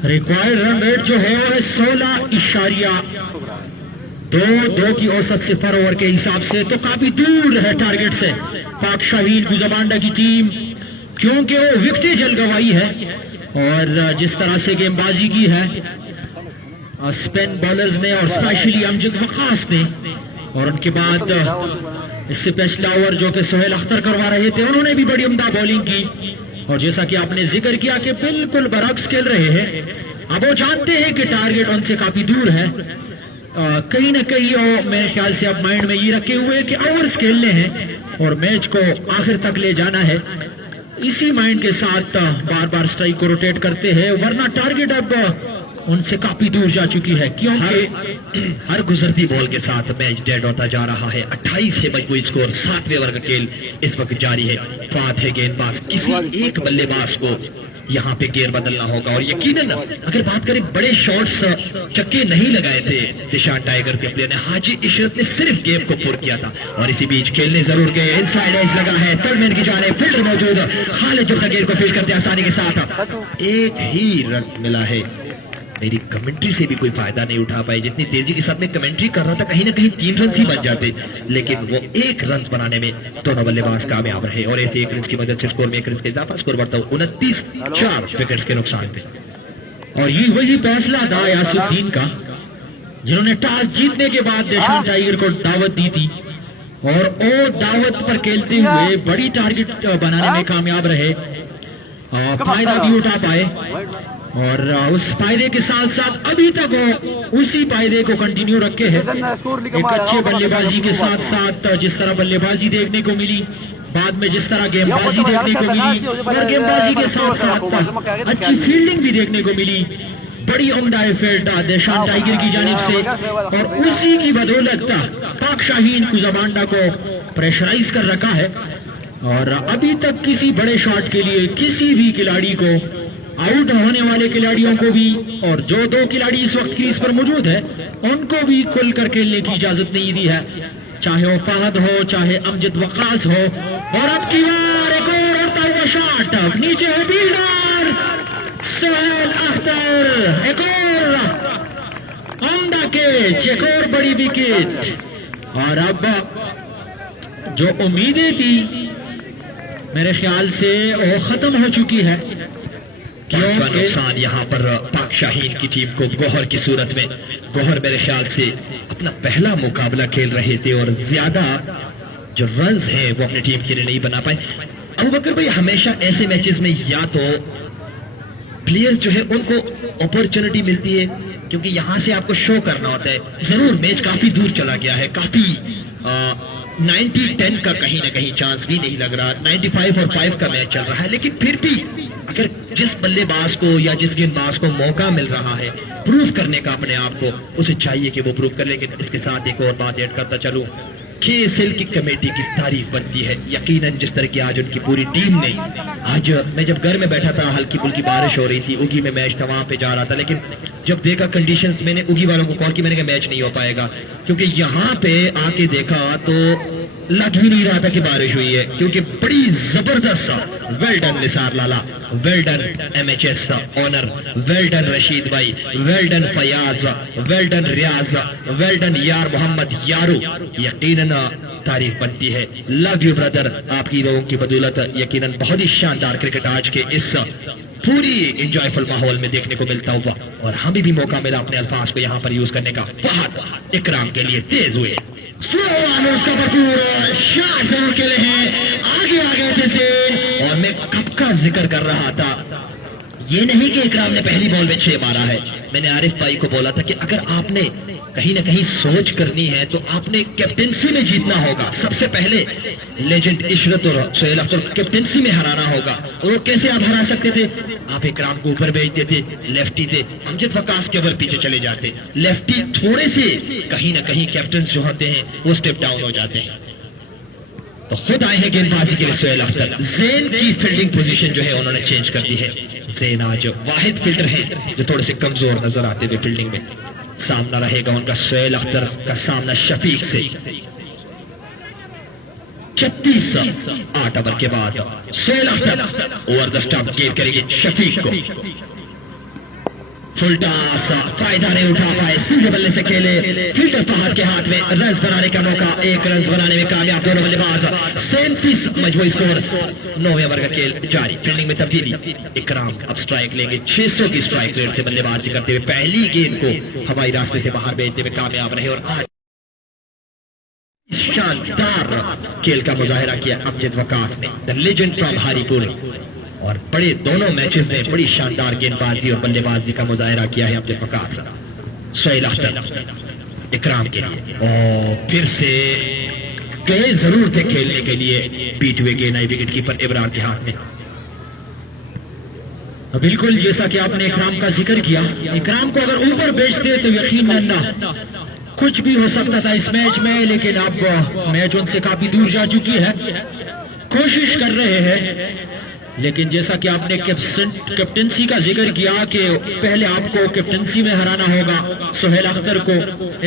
रिक्वायर्ड रन रेट जो है वो है 16.2 की औसत सिफर ओवर के हिसाब से, तो काफी दूर है टारगेट से पाक शाहीन गुजबांडा की टीम, क्योंकि वो विकेटें जल गवाई है, और जिस तरह से गेंदबाजी की है स्पिन बॉलर्स ने, और स्पेशली अमजद वकास ने, और उनके बाद इससे पिछला ओवर जो कि सुहेल अख्तर करवा रहे थे, उन्होंने भी बड़ी उम्दा बॉलिंग की, और जैसा कि आपने जिक्र किया कि बिल्कुल बरक्स खेल रहे हैं। अब वो जानते हैं कि टारगेट उनसे काफी दूर है, कहीं ना कहीं और मेरे ख्याल से अब माइंड में ये रखे हुए कि ओवर्स खेलने हैं और मैच को आखिर तक ले जाना है। इसी माइंड के साथ बार बार स्ट्राइक को रोटेट करते हैं, वरना टारगेट अब उनसे काफी दूर जा चुकी है, क्योंकि हर गुजरती बॉल के साथ मैच डेड होता जा रहा है। 28 है मजबूत स्कोर, 7वें ओवर का खेल इस वक्त जारी है। फात है गेंदबाज, किसी एक बल्लेबाज को यहाँ पे गियर बदलना होगा। और यकीनन अगर बात करें बड़े शॉट्स चक्के नहीं लगाए थे निशान टाइगर के प्लेयर ने, हाजी इशरत ने सिर्फ गेम को पूरा किया था। और इसी बीच खेलने जरूर गए, इनसाइड एज लगा है, थर्ड मैन की जाने फील्डर मौजूद, खालिद जब तक गेंद को फील्ड करते आसानी के साथ एक ही रन मिला है। मेरी कमेंट्री से भी कोई फायदा नहीं उठा पाई, जितनी तेजी के साथ मैं कमेंट्री कर रहा था कहीं ना कहीं 3 रन ही बन जाते, लेकिन वो 1 रन बनाने में दोनों बल्लेबाज कामयाब रहे। और ऐसे 1 रन की मदद से स्कोर में 1 रन का इजाफा, स्कोर बढ़ता 29-4 विकेट्स के नुकसान पे। और ये वही फैसला था यासुद्दीन का, जिन्होंने टॉस जीतने के बाद निशान टाइगर को दावत दी थी और वो दावत पर खेलते हुए बड़ी टारगेट बनाने में कामयाब रहे, फायदा भी उठा पाए। और उस फायदे के साथ साथ अभी तक वो उसी फायदे को कंटिन्यू रखे हैं। एक अच्छे बल्लेबाजी के साथ साथ जिस तरह बल्लेबाजी देखने को मिली, बाद में जिस तरह गेंदबाजी देखने को मिली, और गेंदबाजी के साथ साथ अच्छी फील्डिंग भी देखने को मिली, बड़ी उम्दा फील्ड निशान टाइगर की जानिब से। और उसी की बदौलत पाक शाहीन कुज़ाबांडा को प्रेशराइज कर रखा है। और अभी तक किसी बड़े शॉट के लिए किसी भी खिलाड़ी को, आउट होने वाले खिलाड़ियों को भी, और जो 2 खिलाड़ी इस वक्त क्रीज पर मौजूद है उनको भी खुलकर खेलने की इजाजत नहीं दी है, चाहे वो फहद हो चाहे अमजद वकास हो। और अब की बार एक और उड़ता हुआ शॉट, नीचे है फील्डर सोहेल अख्तर, एक और उम्दा कैच, एक और बड़ी विकेट। और अब जो उम्मीदें थी मेरे ख्याल से वो खत्म हो चुकी है। नुकसान यहाँ पर पाक शाहीन की टीम को गौहर की सूरत में। गौहर मेरे ख्याल से अपना पहला मुकाबला खेल रहे थे और ज्यादा जो रन्स हैं वो अपनी टीम के लिए नहीं बना पाए। अबू बकर भाई, हमेशा ऐसे मैचेस में या तो प्लेयर्स जो है उनको अपॉर्चुनिटी मिलती है क्योंकि यहाँ से आपको शो करना होता है। जरूर मैच काफी दूर चला गया है, काफी 90-10 का कहीं ना कहीं चांस भी नहीं लग रहा, 95 और 5 का मैच चल रहा है। लेकिन फिर भी अगर जिस बल्लेबाज को या जिस गेंदबाज को मौका मिल रहा है प्रूव करने का अपने आप को, उसे चाहिए कि वो प्रूव कर। लेकिन इसके साथ एक और बात ऐड करता चलूं, KSL की कमेटी की तारीफ बनती है। यकीनन जिस तरह की आज उनकी पूरी टीम ने, आज मैं जब घर में बैठा था, हल्की फुल्की बारिश हो रही थी, उगी में मैच था, वहां पे जा रहा था, लेकिन जब देखा कंडीशंस, मैंने उगी वालों को कॉल की, मैंने कहा मैच नहीं हो पाएगा, क्योंकि यहाँ पे आके देखा तो लग ही नहीं रहा था कि बारिश हुई है, क्योंकि बड़ी जबरदस्त। Well done Nisar Lala, well done MHS owner, well done Rashid भाई, well done Fayaz, well done Riaz, well done यार मोहम्मद यारू। यकीनन तारीफ बनती है। लव यू ब्रदर, आपकी लोगों की बदौलत यकीनन बहुत ही शानदार क्रिकेट आज के इस पूरी इंजॉयफुल माहौल में देखने को मिलता हुआ, और हमें भी मौका मिला अपने अल्फाज को यहाँ पर यूज करने का। फहद इकराम के लिए तेज हुए, उसका भरपूर शॉट जरूर खेले हैं, आगे आगे थे। और मैं कब का जिक्र कर रहा था, ये नहीं कि इकराम ने पहली बॉल में 6 मारा है। मैंने आरिफ भाई को बोला था कि अगर आपने कहीं ना कहीं सोच करनी है तो आपने कैप्टेंसी में जीतना होगा। सबसे पहले लेजेंड इशरत और सोहेल अख्तर कैप्टेंसी में हराना होगा। और वो कैसे आप हरा सकते थे? आप इकराम को ऊपर भेजते थे, लेफ्टी थे, अमजद वकास के ओवर पीछे चले जाते, लेफ्टी थोड़े से कहीं ना कहीं कैप्टन जो होते हैं वो स्टेप डाउन हो जाते हैं। तो खुद आए हैं गेंदबाजी के लिए सोहेल अख्तर। जैन की फील्डिंग पोजीशन जो है उन्होंने चेंज कर दी है। जैन आज वाहिद फील्डर है जो थोड़े से कमजोर नजर आते थे फील्डिंग में। सामना रहेगा उनका सोहेल अख्तर का सामना शफीक से। 36 ओवर के बाद Sohail Akhtar over the stump गेंद करेंगे शफीक को। फुलटा सा फायदा नहीं उठा पाए, सीधे बल्ले से खेले, फील्डर फहद के हाथ में रन बनाने का मौका, 1 रन बनाने में कामयाब दोनों बल्लेबाज। 37 मजमूई स्कोर, 9वें ओवर का खेल जारी। फील्डिंग में तब्दीली, इकराम अब स्ट्राइक लेंगे। 600 की स्ट्राइक रेट से बल्लेबाजी करते हुए पहली गेंद को हवाई रास्ते से बाहर भेजने में कामयाब रहे। और आज शानदार खेल का मुजाहिरा किया अमजद वकास ने, द लेजेंड फ्रॉम हरीपुर। और बड़े दोनों मैचेस में बड़ी शानदार गेंदबाजी और बल्लेबाजी का मुजाहिरा किया है अमजद वकास। सोहेल अख्तर इकराम के लिए, और फिर से गए जरूर थे खेलने के लिए, बीट हुए गेंद आई विकेट कीपर इमरान के हाथ में। बिल्कुल जैसा कि आपने इकराम का जिक्र किया, इकराम को अगर ऊपर भेजते तो यकीनन कुछ भी हो सकता था इस मैच में, लेकिन अब मैच उनसे काफी दूर जा चुकी है। कोशिश कर रहे हैं लेकिन जैसा कि आपने कैप्टनसी का जिक्र किया कि पहले आपको कैप्टनसी में हराना होगा सुहेल अख्तर को,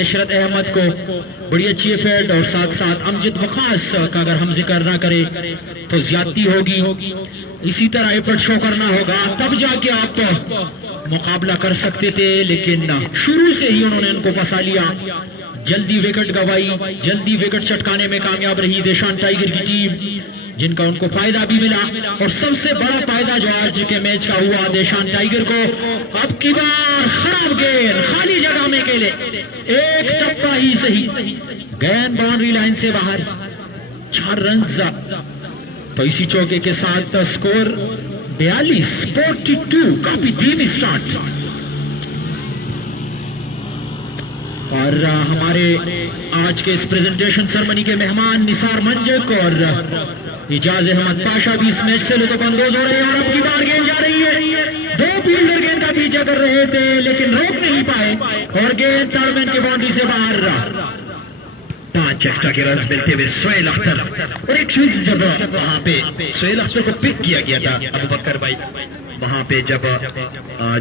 इशरत अहमद को, बड़ी अच्छी एफर्ट, और साथ साथ अमजद वकास का अगर हम जिक्र ना करें तो ज्यादती होगी। इसी तरह एफर्ट शो करना होगा, तब जाके आप मुकाबला कर सकते थे, लेकिन शुरू से ही उन्होंने उनको फंसा लिया। जल्दी विकेट गवाई, जल्दी विकेट चटकाने में कामयाब रही देशान टाइगर की टीम, जिनका उनको फायदा भी मिला। और सबसे बड़ा फायदा जो आज के मैच का हुआ देशान टाइगर को, अब की बार खराब गेंद खाली जगह में खेले, एक टप्पा ही सही, गेंद बाउंड्री लाइन से बाहर, 4 रन। तो इसी चौके के साथ स्कोर 42-42, काफी धीमी स्टार्ट। और हमारे आज के इस प्रेजेंटेशन सेरेमनी के मेहमान निसार मंजक और इजाज अहमद पाशा भी इस मैच से लुत्फानंदोज हो रहे हैं। और अब की बार गेंद जा रही है, 2 फील्डर गेंद का पीछा कर रहे थे लेकिन रोक नहीं पाए, और गेंद थर्डमैन की बाउंड्री से बाहर। 5 एक्स्ट्रा के रन मिलते हुए सुहेल अख्तर, और एक चीज जब वहां पे सुहेल अख्तर को पिक किया गया था अबू बकर भाई, वहां पे जब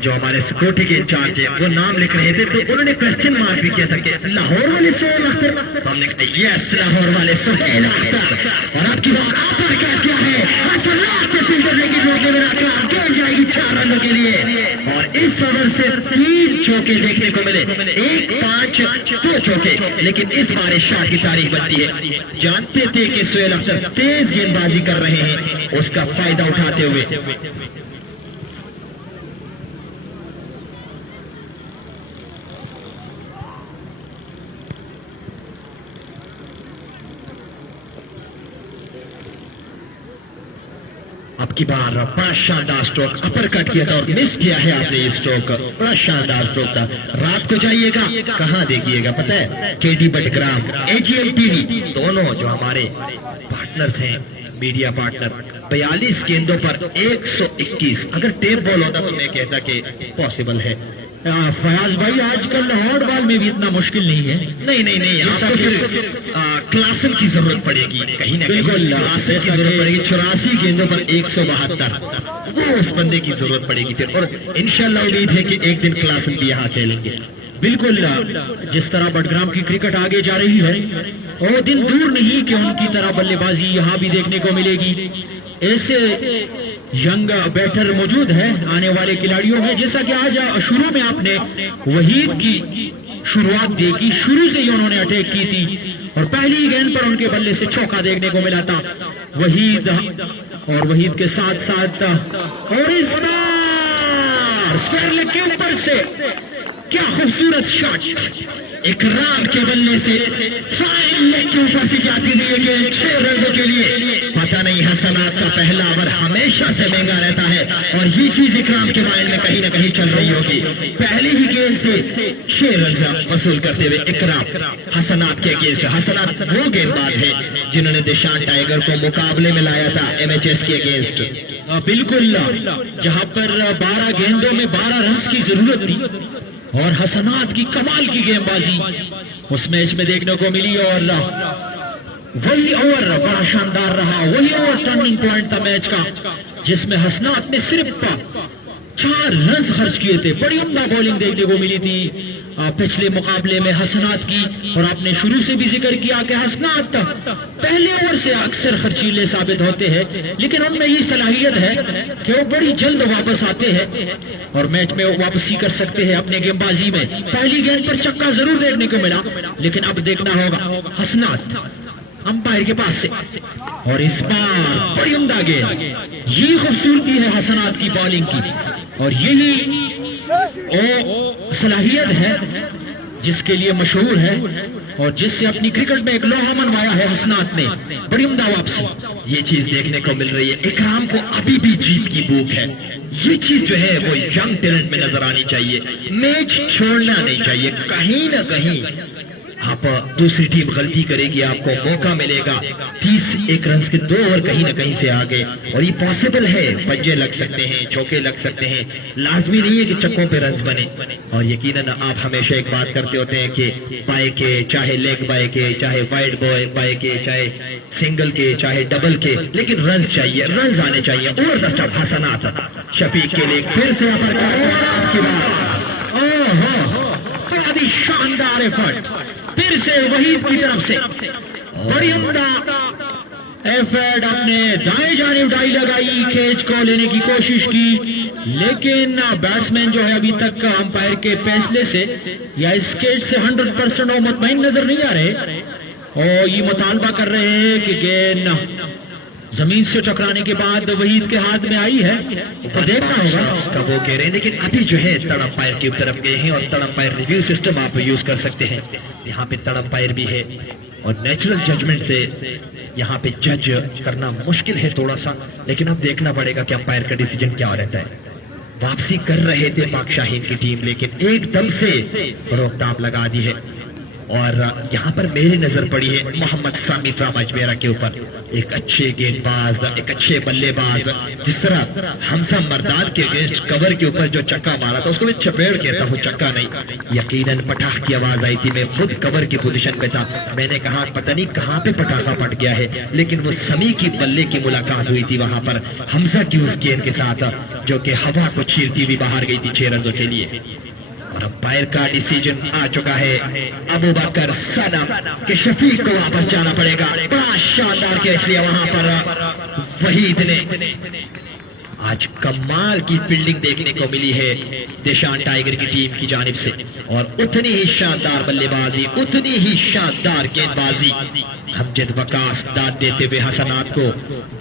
जो हमारे सिक्योरिटी के इंचार्ज है वो नाम लिख रहे थे तो उन्होंने क्वेश्चन मार्क भी किया था कि लाहौर वाले सुहेल अख्तर, हमने कहा यस लाहौर वाले सुहेल अख्तर। और आपकी बात अपर क्या है, हसनात के फील्डर ने की रोके में रखा, गेंद जाएगी 4 रनों के लिए। और इस ओवर से 3 चौके देखने को मिले, 1, 5, 2 चौके, लेकिन इस बार इस शॉट की तारीफ बनती है। जानते थे कि सुहेल अख्तर तेज गेंदबाजी कर रहे हैं, उसका फायदा उठाते हुए अब की बार बड़ा शानदार स्ट्रोक, अपर कट किया था और मिस किया है आपने ये स्ट्रोक, बड़ा शानदार स्ट्रोक था। रात को जाइएगा, कहां देखिएगा पता है, केडी बटग्राम, एजीएम टीवी, दोनों जो हमारे पार्टनर्स हैं, मीडिया पार्टनर, 42 गेंदों पर 121। अगर टेप बॉल होता तो मैं कहता कि पॉसिबल है। फयाज भाई आजकल लाहौर बॉल में भी इतना मुश्किल नहीं है। नहीं, आपको फिर क्लासन की जरूरत पड़ेगी, कहीं ना कहीं क्लासन की जरूरत पड़ेगी। 84 गेंदों पर 172, वो उस बंदे की जरूरत पड़ेगी फिर। और इंशाल्लाह उम्मीद है कि एक दिन क्लासन भी यहाँ खेलेंगे। बिल्कुल, जिस तरह बटग्राम की क्रिकेट आगे जा रही है, वो दिन दूर नहीं कि उनकी तरह बल्लेबाजी यहाँ भी देखने को मिलेगी। ऐसे यंग बैटर मौजूद है आने वाले खिलाड़ियों में, जैसा कि आज शुरू में आपने वहीद की शुरुआत देखी, शुरू से ही उन्होंने अटैक की थी और पहली गेंद पर उनके बल्ले से चौका देखने को मिला था वहीद। और वहीद के साथ साथ और इस बार स्क्वायर लेग के ऊपर से क्या खूबसूरत शॉट, इकराम के बल्ले से फाइन लेग के ऊपर से जाती दिए गए 6 रनों के लिए। पता नहीं हसनात का पहला ओवर हमेशा से महंगा रहता है और ये चीज इकराम के माइंड में कहीं ना कहीं चल रही होगी। पहली ही गेंद से 6 रन वसूल करते हुए इकराम हसनात के अगेंस्ट। हसनात वो गेंदबाज है जिन्होंने देशान टाइगर को मुकाबले में लाया था एमएचएस के अगेंस्ट। बिल्कुल, जहां पर 12 गेंदों में 12 रन की जरूरत थी और हसनात की कमाल की गेंदबाजी उस मैच में देखने को मिली। और वही ओवर बड़ा शानदार रहा, वही ओवर टर्निंग पॉइंट था मैच का, जिसमें हसनात ने सिर्फ 4 रन खर्च किए थे। बड़ी उम्दा बॉलिंग देखने को मिली थी पिछले मुकाबले में हसनात की। और आपने शुरू से भी जिक्र किया कि हसनात पहले ओवर से अक्सर खर्चीले साबित होते हैं, लेकिन उनमें ये सलाहियत है कि वो बड़ी जल्द वापस आते हैं और मैच में वापसी कर सकते हैं अपने गेंदबाजी में। पहली गेंद पर चक्का जरूर देखने को मिला, लेकिन अब देखना होगा हसनात अंपायर के पास से। और इस बार बड़ी उम्दा गेंद, ये खूबसूरती है हसनात की बॉलिंग की और यही वो सलाहियत है जिसके लिए मशहूर है और जिससे अपनी क्रिकेट में एक लोहा मनवाया है हसनात ने। बड़ी उम्दा वापसी, ये चीज देखने को मिल रही है। इकराम को अभी भी जीत की भूख है, ये चीज जो है वो यंग टैलेंट में नजर आनी चाहिए। मैच छोड़ना नहीं चाहिए, कहीं ना कहीं आप आप दूसरी टीम गलती करेगी, आपको मौका मिलेगा 31 रन के 2 ओवर कहीं ना कहीं से आगे, और ये पॉसिबल है। पंजे लग सकते हैं, चौके लग सकते हैं, लाजमी नहीं है कि चक्कों पे रन बने। और यकीनन आप हमेशा एक बात करते होते हैं कि बाय के, चाहे लेग बाय के, चाहे वाइड बॉय बाय के, चाहे सिंगल के, चाहे डबल के, लेकिन रन चाहिए, रन आने चाहिए। ओवर द स्टंप हसनात शफीक के लिए फिर से आपकी बात, बड़ी शानदार एफर्ट फिर से वहीद की तरफ से, बड़ी उम्दा एफर्ट, अपने दाएं जानिब डाई लगाई, कैच को लेने की कोशिश की, लेकिन बैट्समैन जो है अभी तक अंपायर के फैसले से या इस कैच से 100% वो मुतमईन नजर नहीं आ रहे, और ये मुतालबा कर रहे हैं कि गेंद जमीन से टकराने के बाद वहीद के हाथ में आई है, तो देखना होगा कब वो कह रहे हैं। लेकिन अभी जो है तड़ अंपायर की तरफ गए हैं, और तड़ अंपायर रिव्यू सिस्टम आप यूज कर सकते हैं। यहाँ पे तड़ अंपायर भी है, और नेचुरल जजमेंट से यहाँ पे जज करना मुश्किल है थोड़ा सा, लेकिन अब देखना पड़ेगा कि अंपायर का डिसीजन क्या रहता है। वापसी कर रहे थे पाक शाहीन की टीम, लेकिन एकदम से रोकथाम लगा दी है, और यहाँ पर मेरी नजर पड़ी है मोहम्मद सामी फ्राम अजमेरा के ऊपर। एक अच्छे गेंदबाज, एक अच्छे बल्लेबाज, जिस तरह हमसा मर्दान के अगेंस्ट कवर के ऊपर जो चक्का मारा था उसको मैं चपेड़ कहता हूँ, चक्का नहीं, यकीनन पटाख की आवाज आई थी। मैं खुद कवर की पोजीशन पे था, मैंने कहा पता नहीं कहाँ पे पटाखा फट गया है, लेकिन वो समी की बल्ले की मुलाकात हुई थी वहां पर हमजा की उस गेंद के साथ, जो कि हवा को चीरती हुई बाहर गई थी 6 रनों के लिए। और अंपायर का डिसीजन आ चुका है अबू बकर सनम के शफीक को वापस जाना पड़ेगा। बड़ा शानदार कैच लिया वहां पर वहीद ने। आज कमाल की फील्डिंग देखने को मिली है देशान टाइगर की टीम की जानिब से, और उतनी ही शानदार बल्लेबाजी, उतनी ही शानदार गेंदबाजी। अमजद वकास दाद देते हुए हसनात को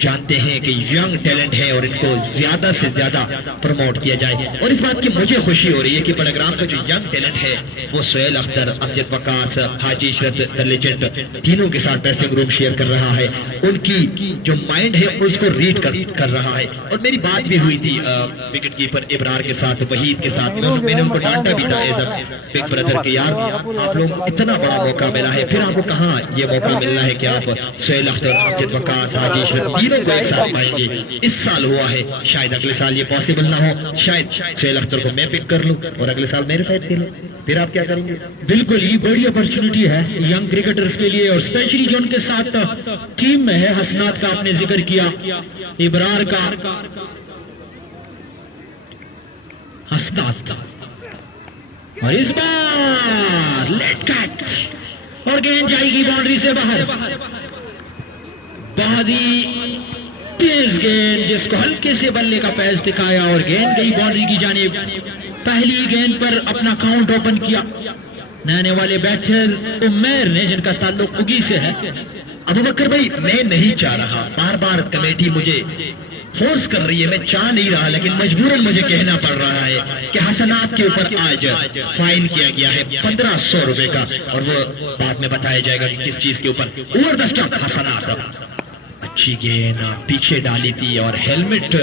जानते हैं कि यंग टैलेंट है और इनको ज्यादा से ज्यादा प्रमोट किया जाए, और इस बात की मुझे खुशी हो रही है कि बड़ग्राम का जो यंग टैलेंट है वो सोहेल अख्तर, अमजद वकास, हाजी इशरत द लेजेंड तीनों के साथ ड्रेसिंग रूम शेयर कर रहा है, उनकी जो माइंड है उसको रीड कर रहा है। और मेरी बात भी हुई थी विकेट कीपर इब्रार के साथ, वहीद के साथ, मैंने उनको डांटा भी था एज अ बिग ब्रदर के, यार आप लोग इतना बड़ा मौका मिला है, फिर आपको कहाँ ये मौका मिलना है कि आप सोहेल अख्तर, अमजद वकास, हाजी इशरत तीनों को एक साथ पाएंगे। इस साल हुआ है, शायद अगले साल ये पॉसिबल ना हो, शायद सोहेल अख्तर को मैं पिक कर लूं और अगले साल मेरे साइड खेले, फिर आप क्या करेंगे? बिल्कुल ये बड़ी अपॉर्चुनिटी है यंग क्रिकेटर्स के लिए, और स्पेशली जो उनके साथ टीम में है। हसनात का आपने जिक्र किया, इब्रार का, हसनात, और इस बार लेट कट, और गेंद जाएगी बाउंड्री से बाहर। बहुत ही तेज गेंद जिसको हल्के से बल्ले का पैस दिखाया, और गेंद गई बाउंड्री की जानिब। पहली गेंद पर अपना काउंट ओपन किया नए वाले बैटर उमैर ने, जिनका ताल्लुक उगी से है। अबू बकर भाई, मैं नहीं चाह रहा, बार बार कमेटी मुझे फोर्स कर रही है, मैं चाह नहीं रहा, लेकिन मजबूरन मुझे कहना पड़ रहा है कि हसनात के ऊपर आज फाइन किया गया है 1500 रुपए का, और वो बाद में बताया जाएगा कि किस चीज के ऊपर। ओवर द स्टंप हसनात, अच्छी गेंद पीछे डाली थी, और हेलमेट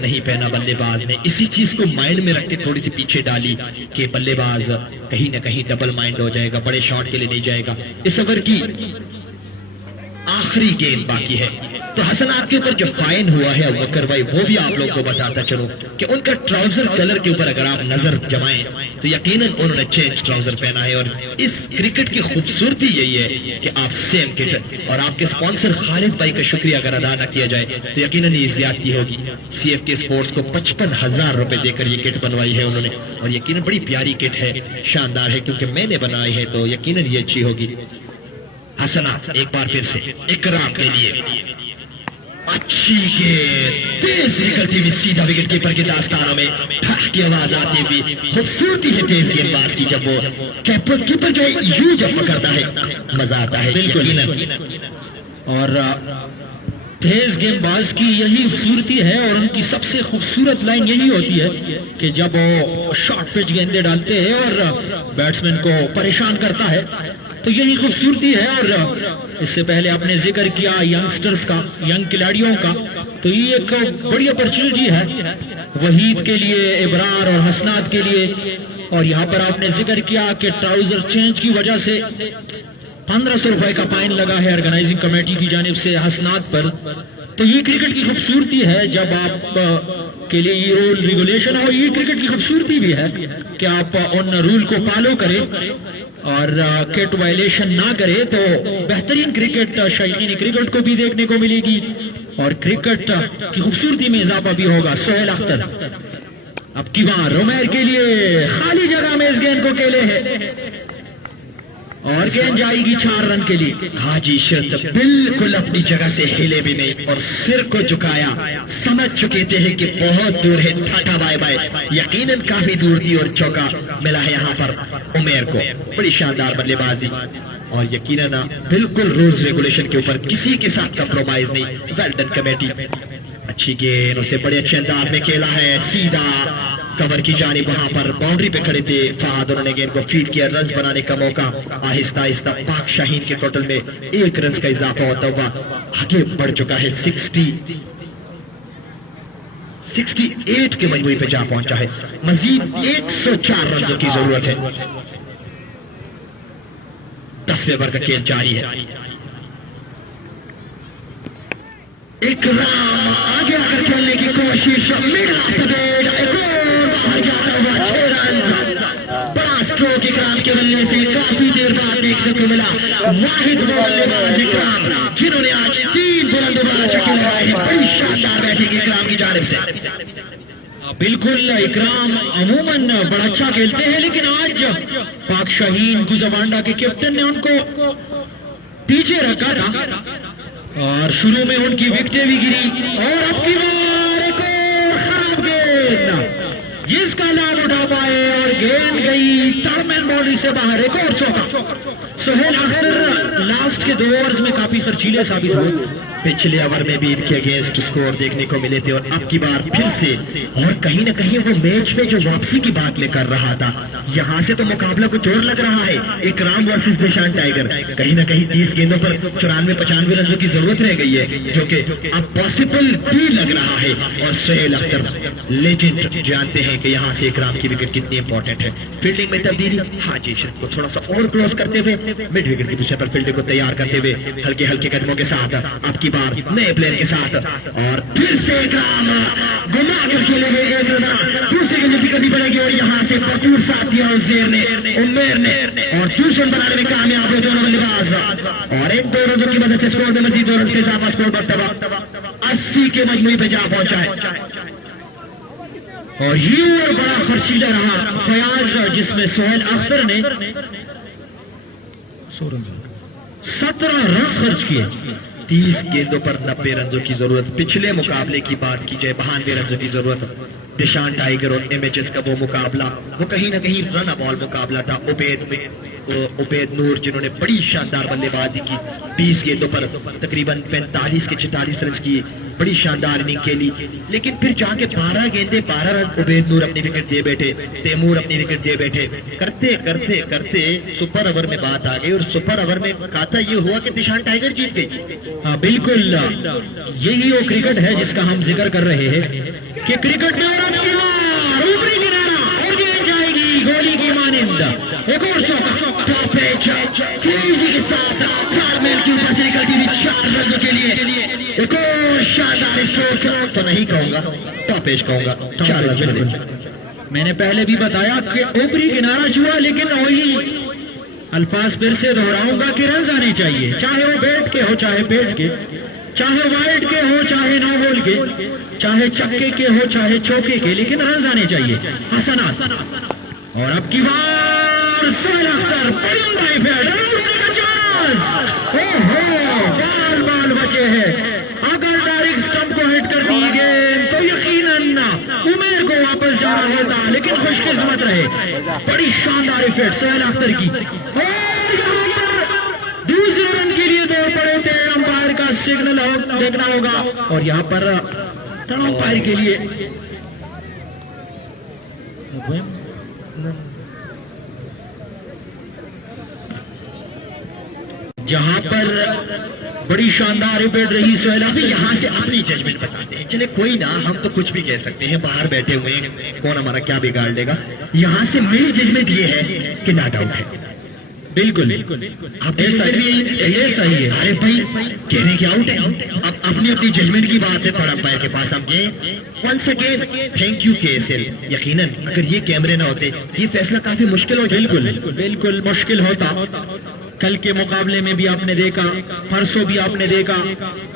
नहीं पहना बल्लेबाज ने, इसी चीज को माइंड में रख के थोड़ी सी पीछे डाली कि बल्लेबाज कहीं ना कहीं डबल माइंड हो जाएगा, बड़े शॉट के लिए नहीं जाएगा। इस ओवर की आखिरी गेंद बाकी है, तो हसनात के ऊपर जो फाइन हुआ है अबू बकर भाई, वो भी आप लोगों को बताता चलो कि उनका ट्राउजर कलर के ऊपर अगर आप नजर जमाएं तो यकीनन उन्होंने चेंज ट्राउजर पहना है, और इस क्रिकेट की खूबसूरती यही है कि आप सेम किट, और आपके स्पॉन्सर खालिद भाई का शुक्रिया अगर अदा न किया जाए तो यकीनन ये ज्यादती होगी। CFK स्पोर्ट्स को 55,000 रुपए देकर ये किट बनवाई है उन्होंने, और यकीनन बड़ी प्यारी किट है, शानदार है, क्योंकि मैंने बनाई है तो यकीनन ये अच्छी होगी। हसनात एक बार फिर से इकराम के लिए, अच्छी गेंद तेज निकलती हुई सीधा विकेट कीपर के दास्तानों में ठक की आवाज आती हुई। खूबसूरती है तेज गेंदबाज की, जब वो कीपर जो है यूं जब पकड़ता है मजा आता है। बिल्कुल, और तेज गेंदबाज की यही खूबसूरती है, और उनकी सबसे खूबसूरत लाइन यही होती है कि जब वो शॉर्ट पिच गेंदे डालते हैं और बैट्समैन को परेशान करता है, तो यही खूबसूरती है। और इससे पहले आपने जिक्र किया यंगस्टर्स का, यंग खिलाड़ियों का, तो ये एक बड़ी अपॉर्चुनिटी है वहीद के लिए, इब्रार और हसनात के लिए। और यहाँ पर आपने जिक्र किया कि ट्राउजर चेंज की वजह से 1500 रुपए का फाइन लगा है ऑर्गेनाइजिंग कमेटी की जानिब से हसनात पर। तो ये क्रिकेट की खूबसूरती है, जब आप के लिए ये रूल रेगुलेशन है, और ये क्रिकेट की खूबसूरती भी है कि आप उन रूल को फॉलो करें और किट वायलेशन ना करे, तो बेहतरीन क्रिकेट शायकीन क्रिकेट को भी देखने को मिलेगी और क्रिकेट की खूबसूरती में इजाफा भी होगा। सोहेल अख्तर अब की बार उमर के लिए खाली जगह में इस गेंद को खेले है और गेंद जाएगी 4 रन के लिए। हाजी शर्त बिल्कुल अपनी जगह से हिले भी नहीं और सिर को झुकाया, समझ चुके थे कि बहुत दूर है, टाटा बाय बाय। यकीनन काफी दूर थी और चौका मिला है यहाँ पर उमेर को। बड़ी शानदार बल्लेबाजी और यकीनन बिल्कुल रूल्स रेगुलेशन के ऊपर किसी के साथ कंप्रोमाइज नहीं। वेल डन कमेटी, अच्छी गेंद, उसे बड़े अच्छे अंदाज में खेला है, सीधा कवर की जानिब। वहां पर बाउंड्री पे खड़े थे फहद, उन्होंने गेंद को फीड किया, रन बनाने का मौका। आहिस्ता आहिस्ता पाक शाहीन के टोटल में 1 रन का इजाफा होता हुआ आगे बढ़ चुका है। 68 के मजमूई पे जा पहुंचा है। मजीद 104 रन की जरूरत है। 10वें ओवर का खेल जारी है। इकराम आगे आकर खेलने की कोशिश, मिडल ऑफ द बेड, एक और बाहर जाता हुआ 6 रन। बड़ा स्ट्रोक इकराम के बल्ले से काफी देर बाद देखने को मिला। वाहिद वो बल्लेबाज इकराम जिन्होंने आज 3 बुलंद बार छक्के लगाए हैं। बड़ी शानदार बैटिंग इकराम की जानिब से। बिल्कुल, इकराम अमूमन बड़ा अच्छा खेलते हैं, लेकिन आज पाक शाहीन गुजबांडा के कैप्टन ने उनको पीछे रखा था और शुरू में उनकी विकेटें भी गिरी। और अब की बार एक और खराब गेंद जिसका लाभ उठा पाए और गेंद गई टर्मैन बाउंड्री से बाहर। एक और चौका। सोहेल अख्तर लास्ट के 2 ओवर्स में काफी खर्चीले साबित हुए। पिछले ओवर में भी इनके अगेंस्ट स्कोर देखने को मिले थे और अब की बार फिर से, और कहीं ना कहीं वो मैच में जो वापसी की बात में कर रहा था, यहाँ से तो मुकाबला को जोर लग रहा है। इकराम वर्सेस दिशान टाइगर, कहीं ना कहीं 30 गेंदों पर 94-95 रनों की जरूरत रह गई है, जो कि अब पॉसिबल भी लग रहा है। और सोहेल अख्तर लेजेंड जानते हैं कि यहाँ से इकराम की विकेट कितनी इंपॉर्टेंट है। फील्डिंग में तब्दीली, हाजी शर्त को थोड़ा सा और क्लोज करते हुए, मिड विकेट की पोजीशन पर फील्डिंग को तैयार करते हुए हल्के हल्के कदमों के साथ अब की बार नए प्लेयर के साथ, और फिर से इकराम घुमा कर खेले हुए 1 रन। दूसरी गेंद करनी पड़ेगी और यहाँ से भरपूर साथ दिया उमेर ने और दूसरे बनाने में कामयाब हुए दोनों बल्लेबाज। और इन 2 रनों की मदद से स्कोर में मजीद 2 रन का इजाफा, स्कोर बढ़ता 80 के मजमूई पे जा पहुंचा है। और ये ओवर बड़ा खर्चीला रहा फयाज, जिसमें सोहेल अख्तर ने 17 रन खर्च किए। 30 गेंदों पर 90 रनों की जरूरत। पिछले मुकाबले की बात की जाए, 92 रनों की जरूरत। दिशान टाइगर और एमएचएस का वो मुकाबला, वो कहीं ना कहीं रन बॉल मुकाबला था। उबैद नूर जिन्होंने बड़ी शानदार बल्लेबाजी की, 20 गेंदों पर तकरीबन 45 के 46 रन की बड़ी शानदार इनिंग खेली। लेकिन फिर जाके 12 गेंदे 12 रन उबैद नूर अपनी विकेट दे बैठे, तैमूर अपनी विकेट दे बैठे। करते करते करते सुपर ओवर में बात आ गई और सुपर ओवर में खाता ये हुआ कि दिशान टाइगर जीत गई। हाँ बिल्कुल, यही वो क्रिकेट है जिसका हम जिक्र कर रहे हैं कि क्रिकेट में ऊपरी किनारा और गेंद जाएगी गोली की मानिंद। एक और चौका तेजी के साथ 4 मील की ऊपर से निकलती हुई 4 रनों के लिए एक और शानदार स्ट्रोक तो नहीं कहूंगा, टॉप एज कहूंगा। 4 रन। मैंने पहले भी बताया कि ऊपरी किनारा छुआ, लेकिन वही अल्फाज फिर से दोहराऊंगा कि रन आने चाहिए, चाहे वो बैट के हो चाहे पेट के, चाहे वाइड के हो चाहे नो बॉल के, चाहे छक्के के हो चाहे चौके के, लेकिन रन आने चाहिए। हसना और अब की बार सोहेल अख्तर बाल बचे हैं। अगर डायरेक्ट स्टंप को हिट कर दी गेंद तो यकीनन उमेर को वापस जाना होता, लेकिन खुशकिस्मत रहे। बड़ी शानदार इफेक्ट सोहेल अख्तर की। और यहाँ पर दूसरे रन के लिए दौड़ पड़े थे, अंपायर का सिग्नल देखना होगा। और यहाँ पर अंपायर के लिए जहां पर बड़ी शानदार विकेट रही सोहेल अख्तर। यहाँ से अपनी जजमेंट बताते हैं। चले कोई ना, हम तो कुछ भी कह सकते हैं, बाहर बैठे हुए हैं, कौन हमारा क्या बिगाड़ लेगा। यहाँ से मेरी जजमेंट ये है कि नॉट आउट है। बिल्कुल आपकी ऐसा भी ये सही है। अरे भाई कहने की आउट है, अब अपनी अपनी जजमेंट की बात है, थर्ड अंपायर के पास हम गए। Once again thank you KSL. यकीनन अगर ये कैमरे ना होते ये फैसला काफी मुश्किल हो जाता। बिल्कुल मुश्किल होता। कल के मुकाबले में भी आपने देखा, परसों भी आपने देखा,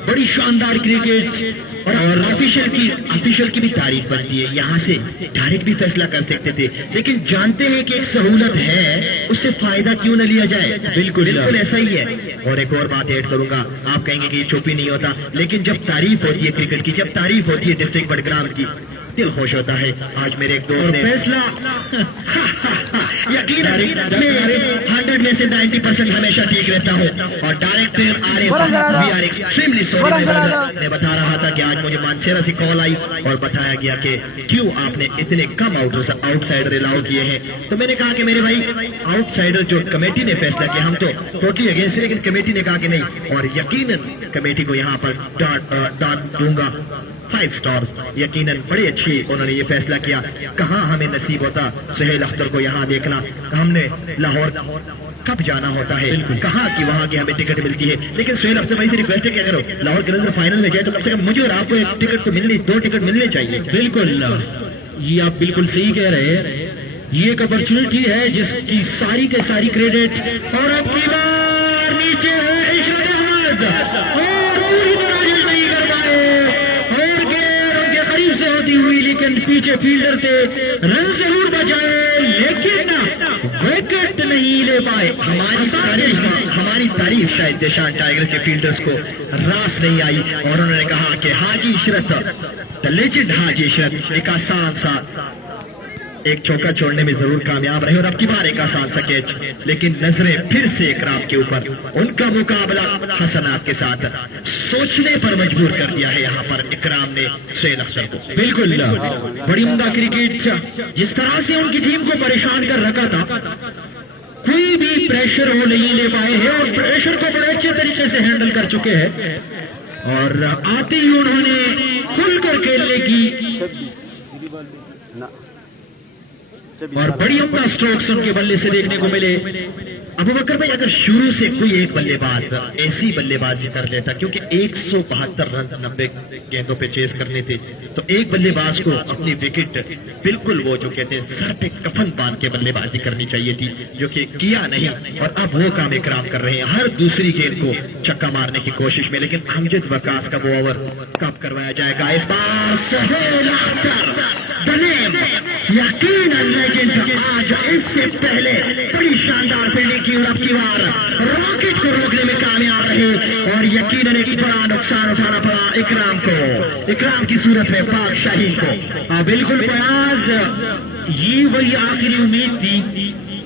बड़ी शानदार क्रिकेट। और ऑफिशियल की भी तारीफ बनती है। यहाँ से डायरेक्ट भी फैसला कर सकते थे, लेकिन जानते हैं कि एक सहूलत है, उससे फायदा क्यों न लिया जाए। बिल्कुल ऐसा ही है। और एक और बात ऐड करूंगा, आप कहेंगे कि ये चुप ही नहीं होता, लेकिन जब तारीफ होती है क्रिकेट की, जब तारीफ होती है डिस्ट्रिक्ट बडग्राम की, दिल खुश होता है। आज मेरे एक दोस्त ने फैसला यकीन 100 में से 90% हमेशा ठीक रहता हूँ। और director we are extremely sorry मैं बता रहा था कि आज मुझे मानसेरा से कॉल आई और बताया गया कि क्यों आपने इतने कम आउटसाइडर अलाउ किए हैं। तो मैंने कहा कि मेरे भाई आउटसाइडर जो कमेटी ने फैसला किया, हम तो टोटली अगेंस्ट है, लेकिन कमेटी ने कहा कि नहीं। और यकीनन कमेटी को यहाँ पर दाद दूंगा 5 स्टार्स। यकीनन बड़ी अच्छी उन्होंने ये फैसला किया। कहाँ हमें नसीब होता सुहेल अख्तर को यहाँ देखना, हमने लाहौर कब जाना होता है, कहाँ की वहाँ की हमें टिकट मिलती है। लेकिन सुहेल अख्तर भाई से रिक्वेस्ट है, क्या करो लाहौर के अंदर फाइनल में जाए तो कम से कम मुझे और आपको एक टिकट तो मिलनी, 2 टिकट मिलने चाहिए। बिल्कुल, ये आप बिल्कुल सही कह रहे हैं। ये एक अपॉर्चुनिटी है जिसकी सारी के सारी क्रेडिट। और अब की बार नीचे है इशरत अहमद, और पूरी तरह यूज नहीं कर पाए, और गेंद उनके करीब से होती हुई, लेकिन पीछे फील्डर थे, रन जरूर बचाए, लेकिन विकेट नहीं ले पाए। हमारी तारीफ शायद देशान टाइगर के फील्डर्स को रास नहीं आई, और उन्होंने कहा कि हाजी इशरत, द लेजेंड हाजी इशरत एक आसान सा एक चौका छोड़ने में जरूर कामयाब रहे। और अब की बार एक आसान सा कैच, लेकिन नजरें फिर से इकराम के ऊपर। उनका मुकाबला हसनात के साथ सोचने पर मजबूर कर दिया है यहाँ पर इकराम ने सुहेल अख्तर को। बिल्कुल बड़ी उम्दा क्रिकेट, जिस तरह से उनकी टीम को परेशान कर रखा था, कोई भी प्रेशर वो नहीं ले पाए हैं, और प्रेशर को बड़े अच्छे तरीके से हैंडल कर चुके हैं। और आते ही उन्होंने खुलकर खेलने की और बड़ी उम्दा स्ट्रोक्स उनके बल्ले से देखने को मिले। अबू बकर भाई अगर शुरू से कोई एक बल्लेबाज ऐसी बल्लेबाजी कर लेता, क्योंकि 172 रन 90 गेंदों पे चेस करने थे, तो एक बल्लेबाज को अपनी विकेट बिल्कुल वो जो कहते हैं सर पे कफन बांध के बल्लेबाजी करनी चाहिए थी, जो कि किया नहीं। और अब वो काम इकराम कर रहे हैं, हर दूसरी गेंद को छक्का मारने की कोशिश में। लेकिन अमजद वकास का वो ओवर कब करवाया जाएगा इस बार? सुहेल अख्तर यकीनन लेजेंड आज इससे पहले बड़ी शानदार फील्डिंग की, और अब की बार रॉकेट को रोकने में कामयाब रहे। और यकीनन एक बड़ा नुकसान उठाना पड़ा इकराम को, इकराम की सूरत में पाक शाहीन को। बिल्कुल फयाज, ये वही आखिरी उम्मीद थी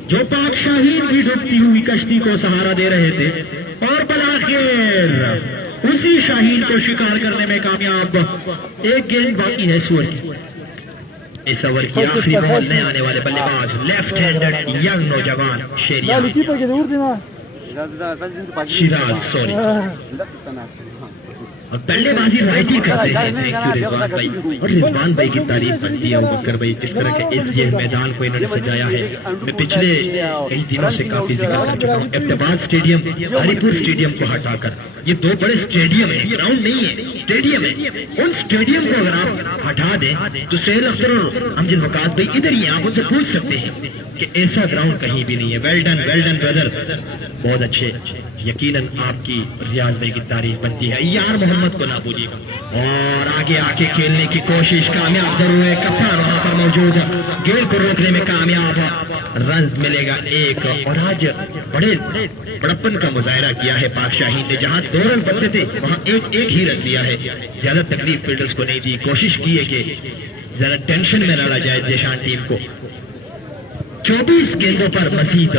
जो पाक शाहीन भी डूबती हुई कश्ती को सहारा दे रहे थे, और बलाखिर उसी शाहीन को शिकार करने में कामयाब। एक गेंद बाकी है सुअर की। इस ओवर की आखिरी बॉल में आने वाले बल्लेबाज लेफ्ट हैंडेड यंग नौजवान शिराज सॉरी, और बल्लेबाजी राइट ही करते हैं। थैंक यू रिजवान भाई। और रिजवान भाई की तारीफ बनती है अबू बकर भाई, जिस तरह के इस ये मैदान को इन्होंने सजाया है। मैं पिछले कई दिनों से काफी जिक्र कर चुका हूँ, अब्दाबाद स्टेडियम, हरिपुर स्टेडियम को हटाकर ये 2 बड़े स्टेडियम है, ग्राउंड नहीं है, स्टेडियम है। उन स्टेडियम को अगर आप हटा दें तो सुहेल अख्तर और अमजद वकास भाई इधर ही, आप उनसे पूछ सकते हैं कि ऐसा ग्राउंड कहीं भी नहीं है। वेल डन ब्रदर, बहुत अच्छे। यकीनन आपकी रियाज भाई की तारीफ बनती है। यार मोहम्मद को ना भूलिएगा। और आगे आके खेलने की कोशिश कामयाब जरूर है, कप्तान वहां पर मौजूद, गेंद को रोकने में कामयाब, रन मिलेगा 1। और आज बड़े बड़प्पन का मुजाहरा किया है पाक शाहीन ने, जहां 2 रन बनते थे वहां एक ही रन लिया है। ज्यादा तकलीफ फील्डर्स को नहीं दी, कोशिश की है कि ज्यादा टेंशन में न ला जाए देशान टीम को। 24 गेंदों पर मजीद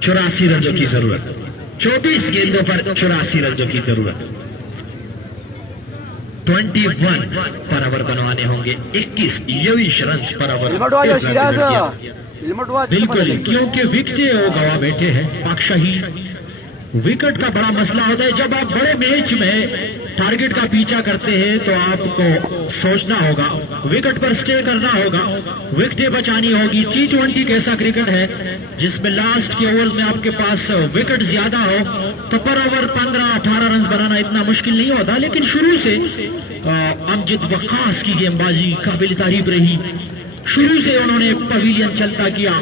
84 रनों की जरूरत, 24 गेंदों पर 84 रनों की जरूरत। 21 पर ओवर बनवाने होंगे, 21 रन पर ओवर। बिल्कुल, क्योंकि विकेटें वो गवा बैठे हैं पाक शाहीन। विकेट का बड़ा मसला होता है। जब आप बड़े मैच में टारगेट का पीछा करते हैं तो आपको सोचना होगा, विकेट पर स्टे करना होगा, विकेटें बचानी होगी। T20 एक ऐसा क्रिकेट है जिसमें लास्ट के ओवर्स में आपके पास विकेट ज्यादा हो तो पर ओवर 15-18 रन बनाना इतना मुश्किल नहीं होता। लेकिन शुरू से अमजद वक्कास की गेंदबाजी काबिल तारीफ रही। शुरू से उन्होंने पवेलियन चलता किया,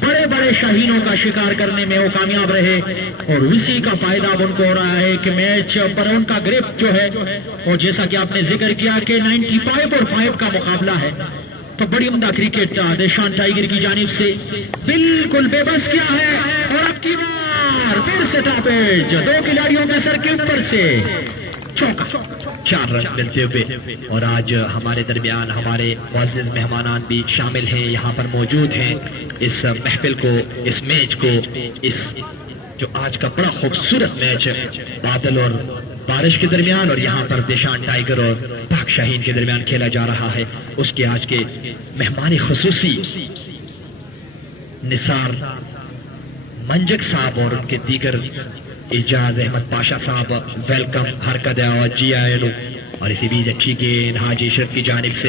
बड़े बड़े शाहीनों का शिकार करने में वो कामयाब रहे और इसी का फायदा अब उनको हो रहा है कि मैच पर उनका ग्रिप जो है, और जैसा कि आपने जिक्र किया कि 95 और 5 का मुकाबला है, तो बड़ी उम्दा क्रिकेट देशान टाइगर की जानिब से बिल्कुल बेबस किया है। और अब की बार फिर से टॉपेज, दो खिलाड़ियों के सर के ऊपर से चौका, 4 रन मिलते हुए। और आज हमारे दरमियान हमारे मुअज़्ज़िज़ मेहमानान भी शामिल हैं, यहाँ पर मौजूद हैं इस महफिल को, इस मैच को, इस जो आज का बड़ा खूबसूरत मैच है बादल और बारिश के दरमियान और यहाँ पर देशान टाइगर और पाक शाहीन के दरमियान खेला जा रहा है। उसके आज के मेहमान खुसूसी निसार मंजक साहब और उनके दीगर इजाज अहमद पाशा साहब, वेलकम हरकत GIL। और इसी बीच अच्छी गेंद हाजी इशरत की जानिब से,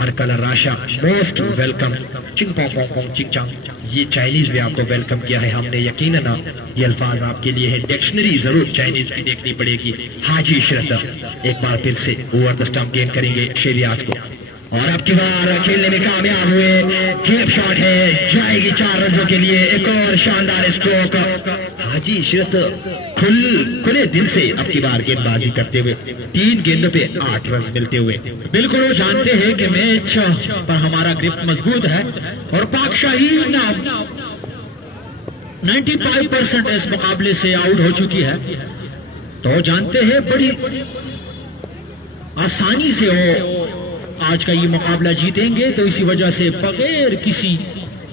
हर कलर राशा मोस्ट वेलकम, चिंग पोंग पोंग पोंग चिंग चांग, ये चाइनीज भी आपको वेलकम किया है हमने। यकीनन ये अल्फाज आपके लिए है, डिक्शनरी जरूर चाइनीज की देखनी पड़ेगी। हाजी इशरत एक बार फिर से ओवर द स्टंप गेंद करेंगे शेरियाज को, और अब की बार खेलने में कामयाब हुए। गेप शॉट है, जाएगी 4 रनों के लिए। एक और शानदार स्ट्रोक, हाजी इशरत खुले दिल से अब की बार गेंदबाजी करते हुए 3 गेंदों पे 8 रन मिलते हुए। बिल्कुल वो जानते हैं कि मैच पर हमारा ग्रिप मजबूत है और पाक शाहीन 95% इस मुकाबले से आउट हो चुकी है, तो जानते हैं बड़ी आसानी से वो आज का ये मुकाबला जीतेंगे। तो इसी वजह से बगैर किसी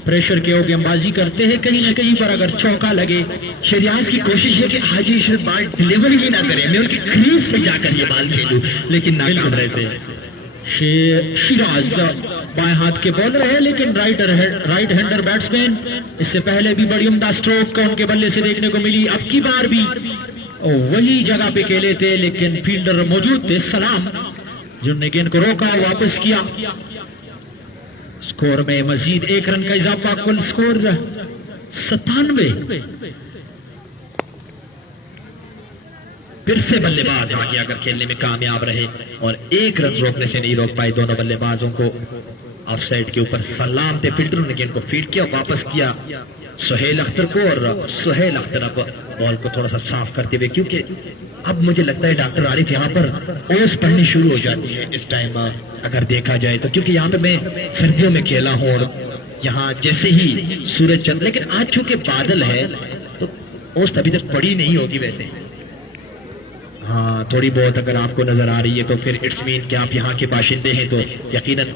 प्रेशर के वो गेंदबाजी करते हैं। कहीं ना कहीं पर अगर चौका लगे, शरियाज की कोशिश है कि हाजी इशरत बाल डिलीवर ही ना करें, मैं उनकी क्रीज से जाकर ये बाल खेलूं, लेकिन नाकाम रहते हैं। शिराज बाएं हाथ के बॉलर है लेकिन राइट हैंडर बैट्समैन। इससे पहले भी बड़ी उम्दा स्ट्रोक उनके बल्ले से देखने को मिली। अब की बार भी वही जगह पे खेले थे लेकिन फील्डर मौजूद थे सलाम, जिन्होंने गेंद को रोका और वापस किया। स्कोर में मजीद 1 रन का इजाफा, कुल स्कोर 97। फिर से बल्लेबाज आगे अगर खेलने में कामयाब रहे और 1 रन रोकने से नहीं रोक पाए दोनों बल्लेबाजों को। ऑफ साइड के ऊपर सलाम थे, फील्डर ने गेंद को फीड किया, वापस किया सुहेल अख्तर को। और सुहेल अख्तर अब बॉल को थोड़ा सा साफ करते हुए, क्योंकि अब मुझे लगता है डॉक्टर आरिफ यहाँ पर ओस पड़नी शुरू हो जाती है इस टाइम अगर देखा जाए तो, क्योंकि यहाँ पे मैं सर्दियों में खेला हूँ और यहाँ जैसे ही सूरज चंद, लेकिन आज चूंकि बादल है तो ओस अभी तक पड़ी नहीं होगी वैसे। हाँ, थोड़ी बहुत अगर आपको नजर आ रही है तो फिर इट्स मीन कि आप यहाँ के बाशिंदे हैं तो यकीनन।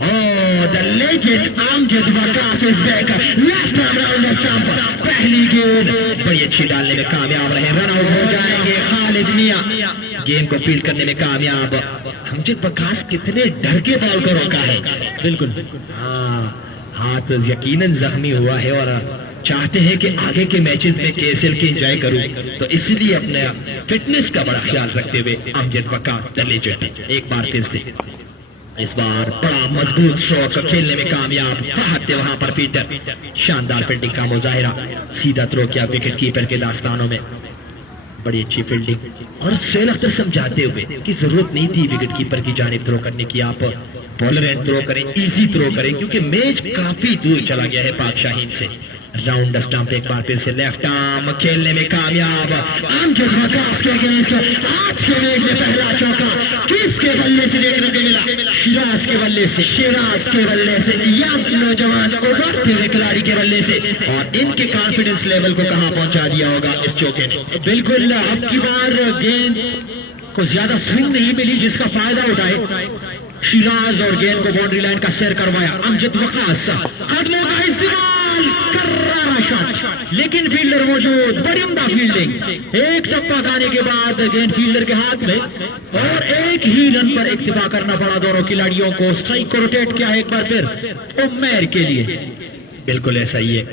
The legend Amjad Waqqas is back, left arm round the stump, पहली गेंद बड़ी अच्छी डालने में कामयाब रहे, रन आउट हो जाएंगे खालिद मियां। गेम को फील्ड करने में कामयाब अमजद वक्कास कितने डर के बॉल को रोका है। बिल्कुल हाँ, हाथ यकीनन जख्मी हुआ है और चाहते हैं कि आगे के मैचेस में KSL के एंजॉय करूं, तो इसलिए अपने फिटनेस का बड़ा ख्याल रखते हुए अमजद वक्कास द लेजेंड एक बार फिर से इस बार बड़ा मजबूत शॉट खेलने में कामयाब। फहद थे वहां पर पीटर, शानदार फील्डिंग का मुजाहिरा, सीधा थ्रो किया विकेट कीपर के दास्तानों में, बड़ी अच्छी फील्डिंग। और सुहेल अख्तर समझाते हुए कि जरूरत नहीं थी विकेट कीपर की जानिब थ्रो करने की, आप बॉलर एंड थ्रो करें, इजी थ्रो करें, क्योंकि मैच काफी दूर चला गया है पाक शाहीन से। राउंड स्टंप एक बार फिर से लेफ्ट आर्म खेलने में कामयाब अमजद वक्कास के अगेंस्ट। आज के मैच में पहला चौका किसके बल्ले से देखने को मिला? शिराज के बल्ले से, शिराज के बल्ले से, यंग नौजवान उभरते हुए खिलाड़ी के बल्ले से। और इनके कॉन्फिडेंस लेवल को कहां पहुंचा दिया होगा इस चौके ने। बिल्कुल, अब की बार गेंद को ज्यादा स्विंग नहीं मिली जिसका फायदा उठाए शिराज और गेंद को बाउंड्री लाइन का सैर करवाया अमजद वक्कास। कदमों का इस्तेमाल, कर्रारा शॉट, लेकिन फील्डर मौजूद, बड़ी उम्दा फील्डिंग। एक टप्पा खाने के बाद गेंद फील्डर के हाथ में और एक ही रन पर इक्तिफा करना पड़ा दोनों खिलाड़ियों को। स्ट्राइक को रोटेट किया एक बार फिर उमेर के लिए। बिल्कुल ऐसा ही है।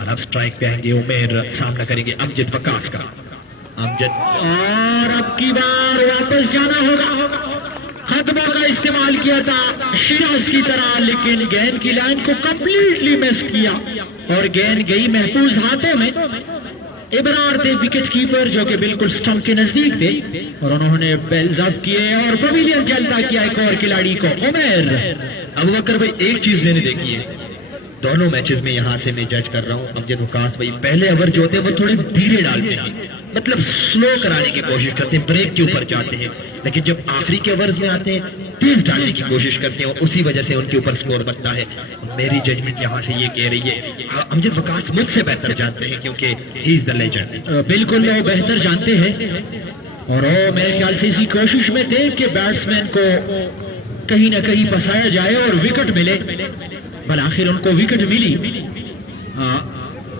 और अब स्ट्राइक पे आएंगे उमेर, सामना करेंगे अमजद वक्कास का। अमजद और अब की बार वापस जाना होगा। खतबा का इस्तेमाल किया था शिराज की तरह, लेकिन गेंद की लाइन को कंप्लीटली मिस किया और गेंद गई महफूज हाथों में। इबरार थे विकेट कीपर जो कि बिल्कुल स्टंप के नजदीक थे और उन्होंने बेल्स ऑफ किए और पवेलियन जलता किया एक और खिलाड़ी को। उमर अबू बकर भाई, एक चीज मैंने देखी है दोनों मैचेस में, यहाँ से मैं जज कर रहा हूँ अमजद वकास भाई, पहले ओवर जो होते हैं वो थोड़े धीरे डालते हैं, मतलब स्लो कराने की कोशिश करते हैं, ब्रेक के ऊपर जाते हैं, लेकिन जब आखिरी के ओवर्स में आते हैं तेज डालने की कोशिश करते हैं, उसी वजह से उनके ऊपर स्कोर बनता है। मेरी जजमेंट यहाँ से ये कह रही है, अमजद वकास मुझसे बेहतर जानते हैं क्योंकि ही इज द लेजेंड। बिल्कुल वो बेहतर जानते हैं और वो मेरे ख्याल से इसी कोशिश में थे कि बैट्समैन को कहीं ना कहीं फंसाया जाए और विकेट मिले, पर आखिर उनको विकेट मिली।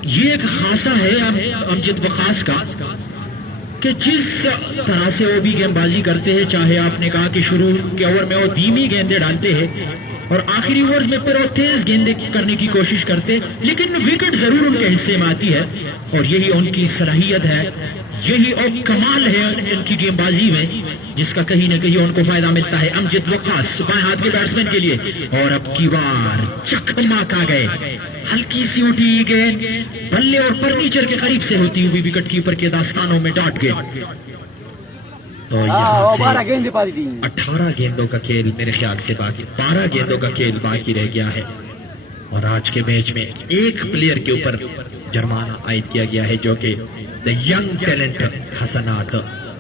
ये एक खासा है अमजद वकास का कि जिस तरह से वो भी गेंदबाजी करते हैं, चाहे आपने कहा कि शुरू के ओवर में वो धीमी गेंदें डालते हैं और आखिरी ओवर्स में फिर वो तेज गेंदें करने की कोशिश करते हैं, लेकिन विकेट जरूर उनके हिस्से में आती है और यही उनकी सलाहियत है, यही और कमाल है उनकी गेंदबाजी में, जिसका कहीं ना कहीं उनको फायदा मिलता है। अमजद वकास बाएं हाथ के बैट्समैन के लिए और अब की बार चकमाक आ गए, हल्की सी उठी गेंद बल्ले और फर्नीचर के करीब से होती हुई विकेट कीपर के दास्तानों में डॉट गए। तो यहाँ से 18 गेंदों का खेल मेरे ख्याल से बाकी, 12 गेंदों का खेल बाकी रह गया है और आज के मैच में एक प्लेयर के ऊपर जुर्माना आयद किया गया है जो कि द यंग टैलेंट हसनात,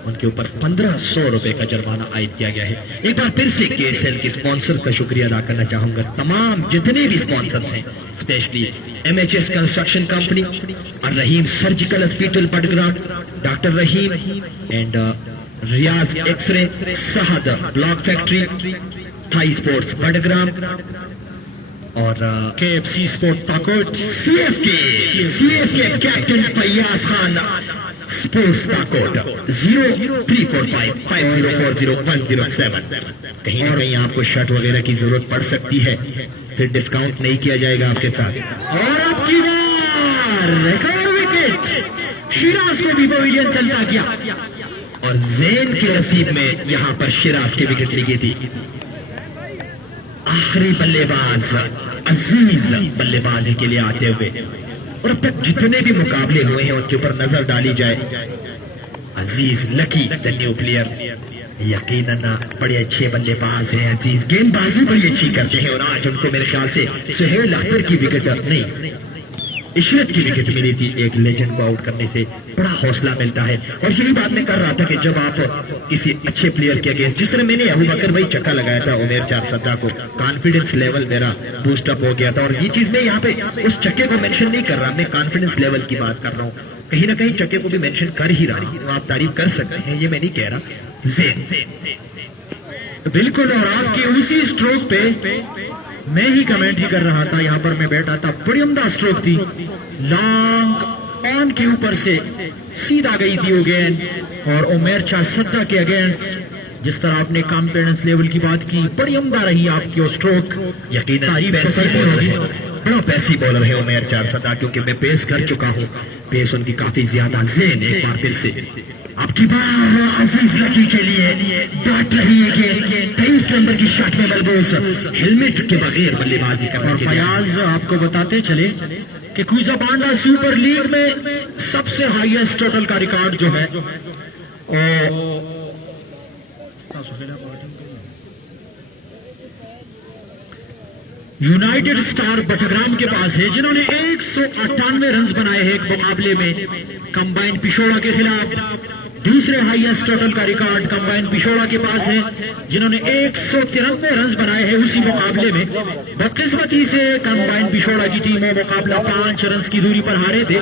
उनके ऊपर 1500 रुपए का जुर्माना आयद किया गया है। एक बार फिर से केएसएल के स्पॉन्सर का शुक्रिया अदा करना चाहूंगा, तमाम जितने भी स्पॉन्सर्स हैं, specially MHS construction company, Rahim surgical hospital Badgram, doctor Rahim and Riaz x ray, Sahad block factory, Thai sports Badgram और KFC sports Takot, CFK captain Fayaz Khan sports Takot 034550400107। कहीं ना कहीं आपको शर्ट वगैरह की जरूरत पड़ सकती है, फिर डिस्काउंट नहीं किया जाएगा आपके साथ। और अब की बार रिकवर विकेट, शिराज को भी पवेलियन चलता किया और जैन के नसीब में यहां पर शिराज की विकेट लगी थी। आखिरी बल्लेबाज अजीज बल्लेबाजी के लिए आते हुए और अब तक जितने भी मुकाबले हुए हैं उनके ऊपर नजर डाली जाए, अजीज लकी द न्यू प्लेयर, यकीनन बड़े अच्छे बल्लेबाज हैं अजीज, गेंदबाजी बड़ी अच्छी करते हैं और आज उनको मेरे ख्याल से सुहेल अख्तर की विकेट नहीं, इशरत की विकेट मिली थी। एक लेजेंड को आउट करने से बड़ा हौसला मिलता है और यही बात मैं कर रहा था कि जब आप किसी अच्छे प्लेयर के अगेंस्ट, जिस तरह मैंने अबू बकर भाई चक्का लगाया था उमेर 4 को, कॉन्फिडेंस लेवल मेरा बूस्टअप हो गया था और ये चीज मैं यहाँ पे उस चक्के को मेंशन नहीं कर रहा, मैं कॉन्फिडेंस लेवल की बात कर रहा हूँ, कहीं ना कहीं चक्के को भी मेंशन कर ही रहा हूँ, आप तारीफ कर सकते हैं, ये मैं नहीं कह रहा। ज़ेन बिल्कुल, और आपकी उसी स्ट्रोक पे मैं ही कमेंट ही कर रहा था, यहाँ पर मैं बैठा था, बड़ी उम्दा स्ट्रोक थी, लॉन्ग ऑन के ऊपर से सीधा गई थी वो गेंद और उमेर 4 के अगेंस्ट जिस तरह आपने कॉन्फिडेंस लेवल की बात की, बड़ी उम्दा रही आपकी वो स्ट्रोक। यकीनन बड़ा पैसी बॉलर है उमेर 4 क्योंकि मैं पेस कर चुका हूँ, पेस उनकी काफी ज्यादा। ज़ेन एक बार फिर से अब की बार अजीज लकी के लिए बैट रही है कि 23 नंबर की शॉट में बलबोस हेलमेट के बगैर बल्लेबाजी कर रहा है। फयाज आपको बताते चले कि कुजाबांडा सुपर लीग में सबसे हाईएस्ट टोटल का रिकॉर्ड जो है यूनाइटेड स्टार बटग्राम के पास है, जिन्होंने 198 रन बनाए हैं एक मुकाबले में कंबाइन पिशोड़ा के खिलाफ। दूसरे हाईएस्ट टोटल का रिकॉर्ड कंबाइन पिशोड़ा के पास है, जिन्होंने 193 रन बनाए हैं उसी मुकाबले में। बदकिस्मती से कंबाइन पिशोड़ा की टीम में मुकाबला 5 रन की दूरी पर हारे थे।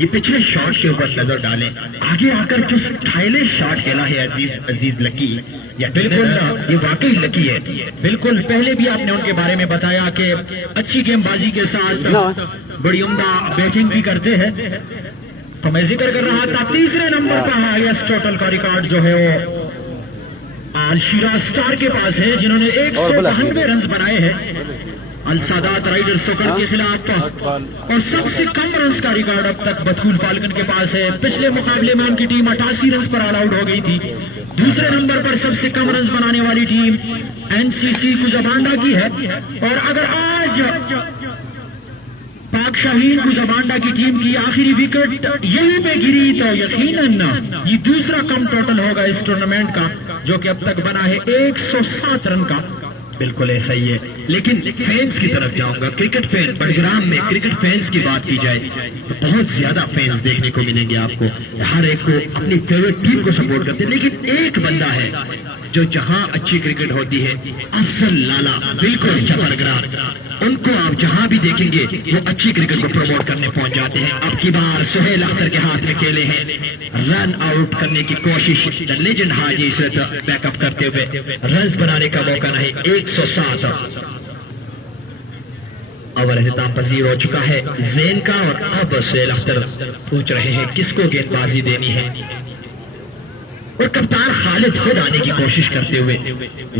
ये पिछले शॉट के ऊपर नजर डालें, आगे आकर जो स्टाइलिश शॉट खेला है अजीज लकी, या बिल्कुल ये वाकई लकी है। बिल्कुल, पहले भी आपने उनके बारे में बताया कि अच्छी गेंदबाजी के साथ बड़ी उम्दा बैटिंग भी करते हैं, तो मैं जिक्र कर रहा था तीसरे नंबर पर हाईएस्ट टोटल का रिकॉर्ड जो है वो आल शिराज स्टार के पास है, जिन्होंने 192 रन बनाए हैं अल सादात राइडर्स सोकर के खिलाफ, और सबसे कम रन का रिकॉर्ड अब तक बतकूल फाल्कन के पास है। पिछले मुकाबले में उनकी टीम 88 रन पर ऑल आउट हो गई थी। दूसरे नंबर पर सबसे कम रन बनाने वाली टीम एनसीसी कुजाबांडा की है, और अगर आज पाक शाहीन कुजाबांडा की टीम की आखिरी विकेट यहीं पे गिरी तो यकीनन ये दूसरा कम टोटल होगा इस टूर्नामेंट का, जो कि अब तक बना है 107 रन का। बिल्कुल ऐसा ही है, लेकिन फैंस की तरफ जाऊंगा। क्रिकेट फैन बड़ग्राम में क्रिकेट फैंस की बात की जाए तो बहुत ज्यादा फैंस देखने को मिलेंगे आपको। हर एक को अपनी फेवरेट टीम को सपोर्ट करते हैं, लेकिन एक बंदा है जो जहां अच्छी क्रिकेट होती है, अफजल लाला, बिल्कुल बड़ग्राम, उनको आप जहां भी देखेंगे वो अच्छी क्रिकेट को प्रमोट करने पहुंच जाते हैं। अब की बार सुहेल अख्तर के हाथ में खेले हैं, रन आउट करने की कोशिश, the legend Haji Ishrat backup करते हुए, रन बनाने का मौका नहीं। 107 ओवर एहतमाम पजीर हो चुका है जैन का, और अब सुहेल अख्तर पूछ रहे हैं किसको गेंदबाजी देनी है, और कप्तान खालिद खुद आने की कोशिश करते हुए,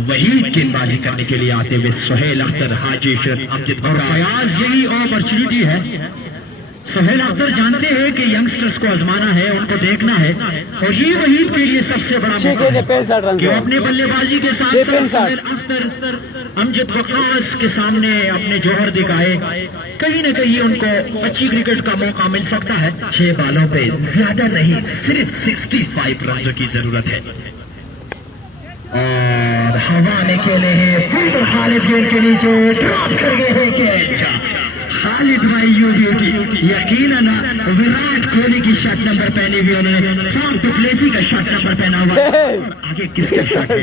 वहीद गेंदबाजी करने के लिए आते हुए सुहेल अख्तर, हाजी इशरत, अमजद और फयाज यही अपॉर्चुनिटी है। सुहेल अख्तर जानते हैं कि यंगस्टर्स को आजमाना है, उनको देखना है, और ये वहीद के लिए सबसे बड़ा मौका है कि वो अपने बल्लेबाजी के साथ साथ सुहेल अख्तर अमजद वकास के सामने अपने जौहर दिखाए। कहीं न कहीं उनको अच्छी क्रिकेट का मौका मिल सकता है। 6 बालों पे ज्यादा नहीं, सिर्फ 65 रन की जरूरत है। और हवा में खेले हैं फील्डर खालिद, गेंद के नीचे ड्रॉप कर गए हैं कैच। खालिद भाई यू ब्यूटी, यकीनन विराट कोहली की शॉट नंबर पहनी हुई उन्होंने, फाफ डुप्लेसी का शॉट नंबर पहना हुआ है। आगे किसका शॉट है?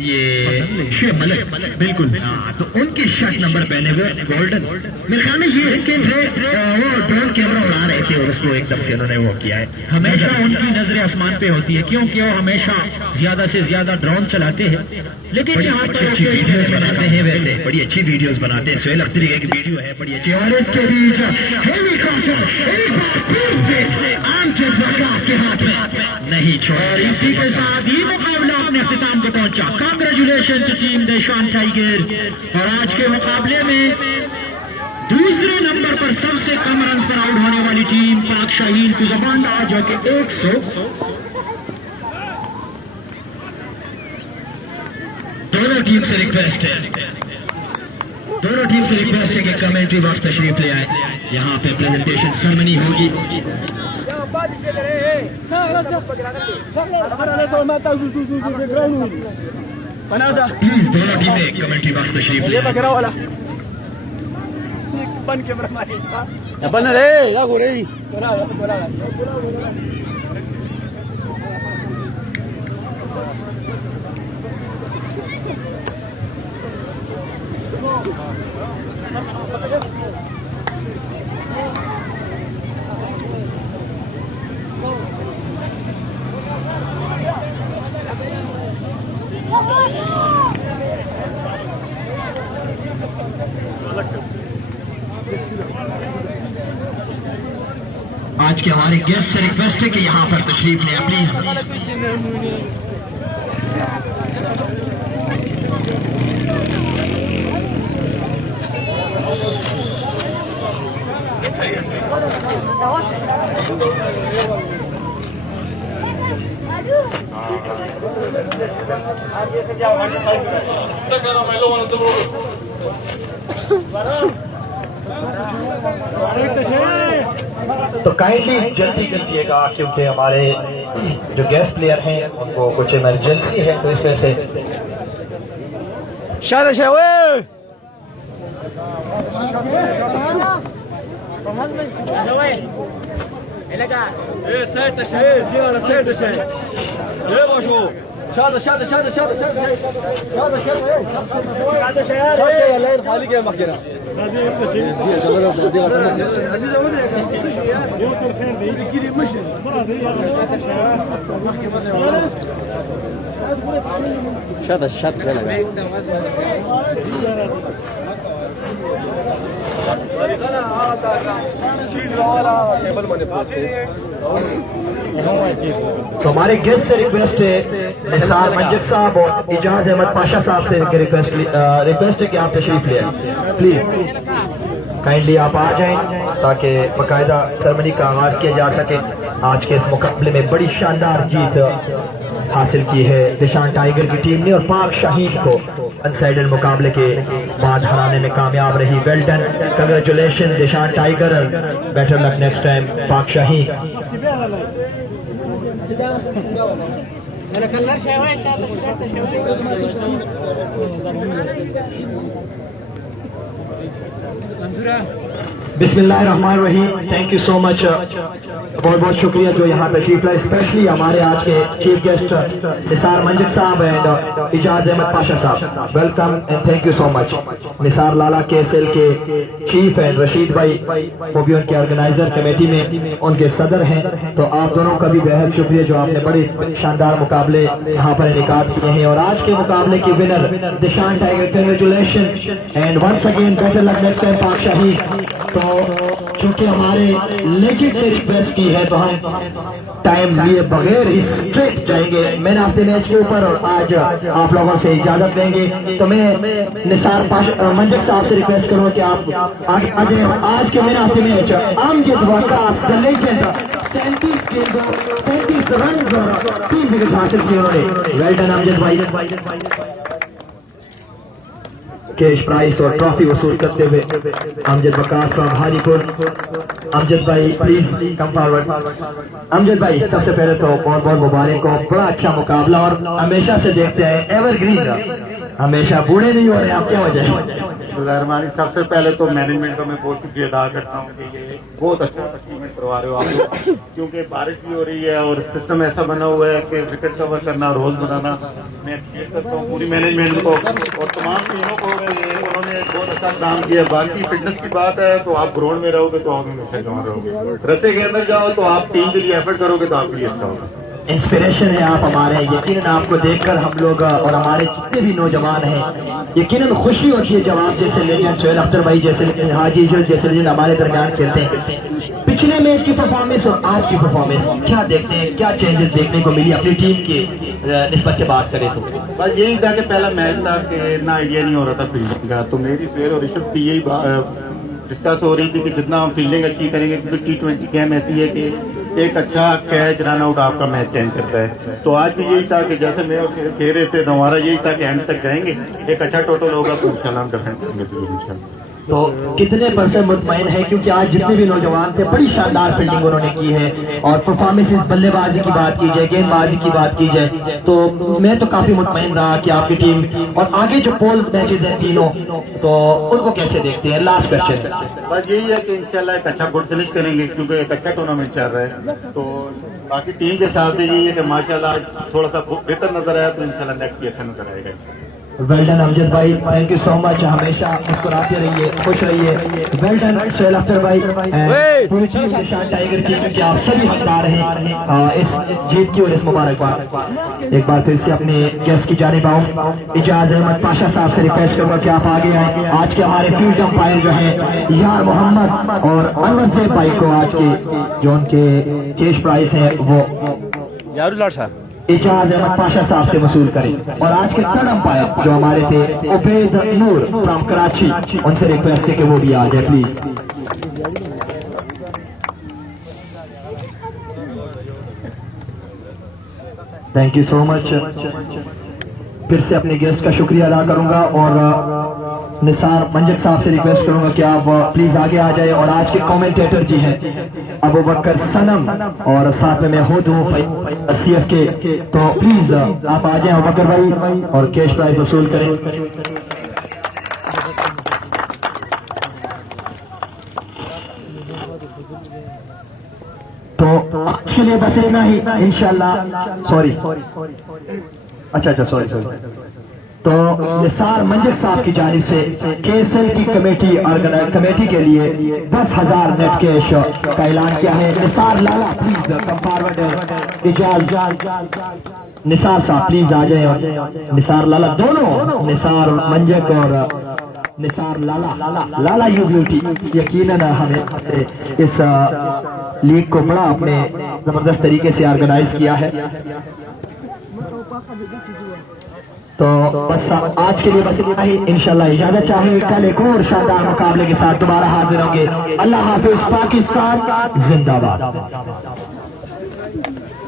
ये शेख मलिक, बिल्कुल। तो उनके शॉट नंबर पहने हुए गोल्डन, मेरे ख्याल में ये वो ड्रोन कैमरा उड़ा रहे थे और उसको एकदम से उन्होंने वो किया है। हमेशा उनकी नजरें आसमान पे होती है, क्योंकि वो हमेशा ज्यादा से ज्यादा ड्रोन चलाते हैं, लेकिन यहाँ अच्छी अच्छी वीडियोस बनाते हैं। वैसे बड़ी अच्छी वीडियोस बनाते हैं। सुहेल अख्तर की एक वीडियो है बड़ी अच्छी, और इसके बीच हेलीकॉप्टर एक बार फिर से अमजद वकास के हाथ में नहीं छोड़। और इसी के साथ ये मुकाबला अपने अख्तिताम को पहुंचा। कांग्रेचुलेशन टू टीम देशान टाइगर। और आज के मुकाबले में दूसरे नंबर पर सबसे कम रन पर आउट होने वाली टीम पाक शाहीन कुजाबांडा, जो कि 100। दोनों टीम से रिक्वेस्ट है कि कमेंट्री बॉक्स तशरीफ ले आए। यहाँ पे प्रेजेंटेशन सेरेमनी होगी। प्लीज दोनों टीमें कमेंट्री बॉक्स तशरीफ ले आए। आज के हमारे गेस्ट से रिक्वेस्ट है कि यहाँ पर तशरीफ लें प्लीज। तो काइंडली जल्दी कीजिएगा, क्योंकि हमारे जो गेस्ट प्लेयर हैं उनको कुछ इमरजेंसी है, तो इस वजह से तो हमारे गेस्ट से रिक्वेस्ट है निसार मंजक साहब और इजाज अहमद पाशा साहब से रिक्वेस्ट है कि आप तशरीफ ले आए प्लीज। काइंडली आप आ जाएं ताकि बाकायदा सेरेमनी का आगाज किया जा सके। आज के इस मुकाबले में बड़ी शानदार जीत हासिल की है दिशान टाइगर की टीम ने और पाक शाहीन को अनसाइडेड मुकाबले के बाद हराने में कामयाब रही। Well done, congratulation Dishan tiger, better luck next time Pak Shaheen. बिस्मिल्लाहिर्रहमानिर्रहीम। थैंक यू सो मच, बहुत बहुत शुक्रिया जो यहाँ तशरीफ लाए, स्पेशली हमारे आज के चीफ गेस्ट निसार मंजक साहब एंड इजाज अहमद पाशा साहब। Welcome and thank you so much. Nisar Lala KSL के चीफ एंड रशीद भाई वो भी उनके ऑर्गेनाइजर कमेटी में उनके सदर हैं। तो आप दोनों का भी बेहद शुक्रिया जो आपने बड़े शानदार मुकाबले यहाँ पर इनेकाद किए हैं। और आज के मुकाबले की winner Dishan tiger, congratulation and once again better luck next time Pak Shaheen. तो चूंकि हमारे लेजेंड ने रिक्वेस्ट की है तो हम टाइम लिए बगैर ही स्ट्रेट जाएंगे मैन ऑफ द मैच के ऊपर और आज आप लोगों से इजाजत लेंगे। तो मैं निसार मंजक साहब से रिक्वेस्ट करूंगा कि आप आज के man of the match Amjad Waqas the legend 37 run और 3 विकेट हासिल किए उन्होंने। वेल डन अमजद भाई। कैश प्राइस और ट्रॉफी वसूल करते हुए अमजद वकास फ्रॉम हाजीपुर। अमजद भाई प्लीज कम फॉरवर्ड। अमजद भाई सबसे पहले तो बहुत बहुत मुबारक हो, बड़ा अच्छा मुकाबला और हमेशा से देखते हैं एवरग्रीन, हमेशा बूढ़े नहीं हो रहे, आप क्या वजह है? सबसे पहले तो मैनेजमेंट का मैं बहुत शुक्रिया अदा करता हूँ कि ये बहुत अच्छा अचीवमेंट करवा रहे हो आप लोग, क्योंकि बारिश भी हो रही है और सिस्टम ऐसा बना हुआ है कि विकेट कवर करना, रोज बनाना, मैं अप्रिशिएट करता हूँ पूरी मैनेजमेंट को और तमाम टीमों को कि उन्होंने बहुत अच्छा काम किया। बाकी फिटनेस की बात है तो आप ग्राउंड में रहोगे तो आप हमेशा जमा रहोगे, रस्से के अंदर जाओ तो आप टीम के लिए एफर्ट करोगे तो आपके लिए अच्छा होगा। इंस्पिरेशन है आप हमारे, यकीनन आपको देखकर हम लोग और हमारे जितने भी नौजवान हैं यकीनन खुशी होती है जब आप जैसे लेजेंड सोहेल अख्तर भाई जैसे हाजी जैसे लेजेंड हमारे दरमियान खेलते हैं। पिछले मैच की परफॉर्मेंस और आज की परफॉर्मेंस क्या देखते हैं, क्या चेंजेस देखने को मिली अपनी टीम के निस्बत से बात करें तो? बस यही था कि पहला मैच था कि इतना आइडिया नहीं हो रहा था फील्डिंग का, तो मेरी फेयर और ऋषभ की यही डिस्कस हो रही थी कि जितना हम फील्डिंग अच्छी करेंगे, क्योंकि T20 गेम ऐसी है कि एक अच्छा कैच रन आउट आपका मैच चेंज करता है। तो आज भी यही था कि जैसे मैं खेल रहे थे तो हमारा यही था कि एंड तक जाएंगे, एक अच्छा टोटल होगा तो इंशाल्लाह हम डिफेंड करेंगे इंशाल्लाह। तो कितने % मुतमईन है, क्योंकि आज जितने भी नौजवान थे बड़ी शानदार फील्डिंग उन्होंने की है और परफॉर्मेंसेस, बल्लेबाजी की बात की जाए, गेंदबाजी की बात की जाए तो मैं तो काफी मुतमईन रहा कि आपकी टीम और आगे जो पोल मैचेस हैं तीनों तो उनको कैसे देखते हैं? लास्ट क्वेश्चन बस यही है कि इंशाल्लाह एक अच्छा गुड फिनिश करेंगे क्योंकि एक अच्छा टूर्नामेंट चल रहा है। तो बाकी टीम के साथ से यही है कि माशाल्लाह थोड़ा सा बेहतर नजर आया तो इंशाल्लाह नेक्स्ट भी अच्छा नजर आएगा। वेल डन अमजद भाई, थैंक यू सो मच, हमेशा मुस्कुराते रहिए, खुश रहिए। वेल डन सोहेल अख्तर भाई, पूरी टीम निशान टाइगर की आप सभी हकदार हैं इस जीत की और इस मुबारकबाद। एक बार फिर से अपने गेस्ट की जानिब आऊं, इजाज अहमद पाशा साहब से रिक्वेस्ट करूंगा कि आप आगे आए। आज के हमारे फील्ड अंपायर जो हैं यार मोहम्मद और अनवर ज़ैब भाई को आज के जो उनके कैश प्राइस है वो यारुल्लाह साहब इजाज अहमद पाशा साहब से वसूल करें। और आज के थर्ड अंपायर जो हमारे थे उबैद नूर फ्रॉम कराची, उनसे रिक्वेस्ट है कि वो भी आ जाए please. Thank you so much. फिर से अपने गेस्ट का शुक्रिया अदा करूंगा और निसार मंजक साहब से रिक्वेस्ट करूंगा कि आप प्लीज आगे आ जाए। और आज के कमेंटेटर जी हैं अबू बकर सनम और साथ में मैं खुद हूँ CF के, तो प्लीज आप आ जाए अबू बकर भाई और कैश प्राइज वसूल करें। तो आज के लिए बस इतना ही इंशाल्लाह। सॉरी अच्छा सॉरी। तो निसार मंजक साहब की जानिब से KSL की कमेटी के लिए 10,000 नेट कैश का ऐलान किया है। Nisar Lala please come forward. Ijaz Nisar साहब प्लीज आ जाए। निसार लाला दोनों, निसार मंजक और निसार लाला यू ब्यूटी, यकीनन हमें इस लीग को बड़ा अपने जबरदस्त तरीके से ऑर्गेनाइज किया है। तो बस आज के लिए बस इतना ही, इंशाल्लाह इजाजत चाहेंगे, कल एक और शानदार मुकाबले के साथ दोबारा हाजिर होंगे। अल्लाह हाफिज, पाकिस्तान जिंदाबाद।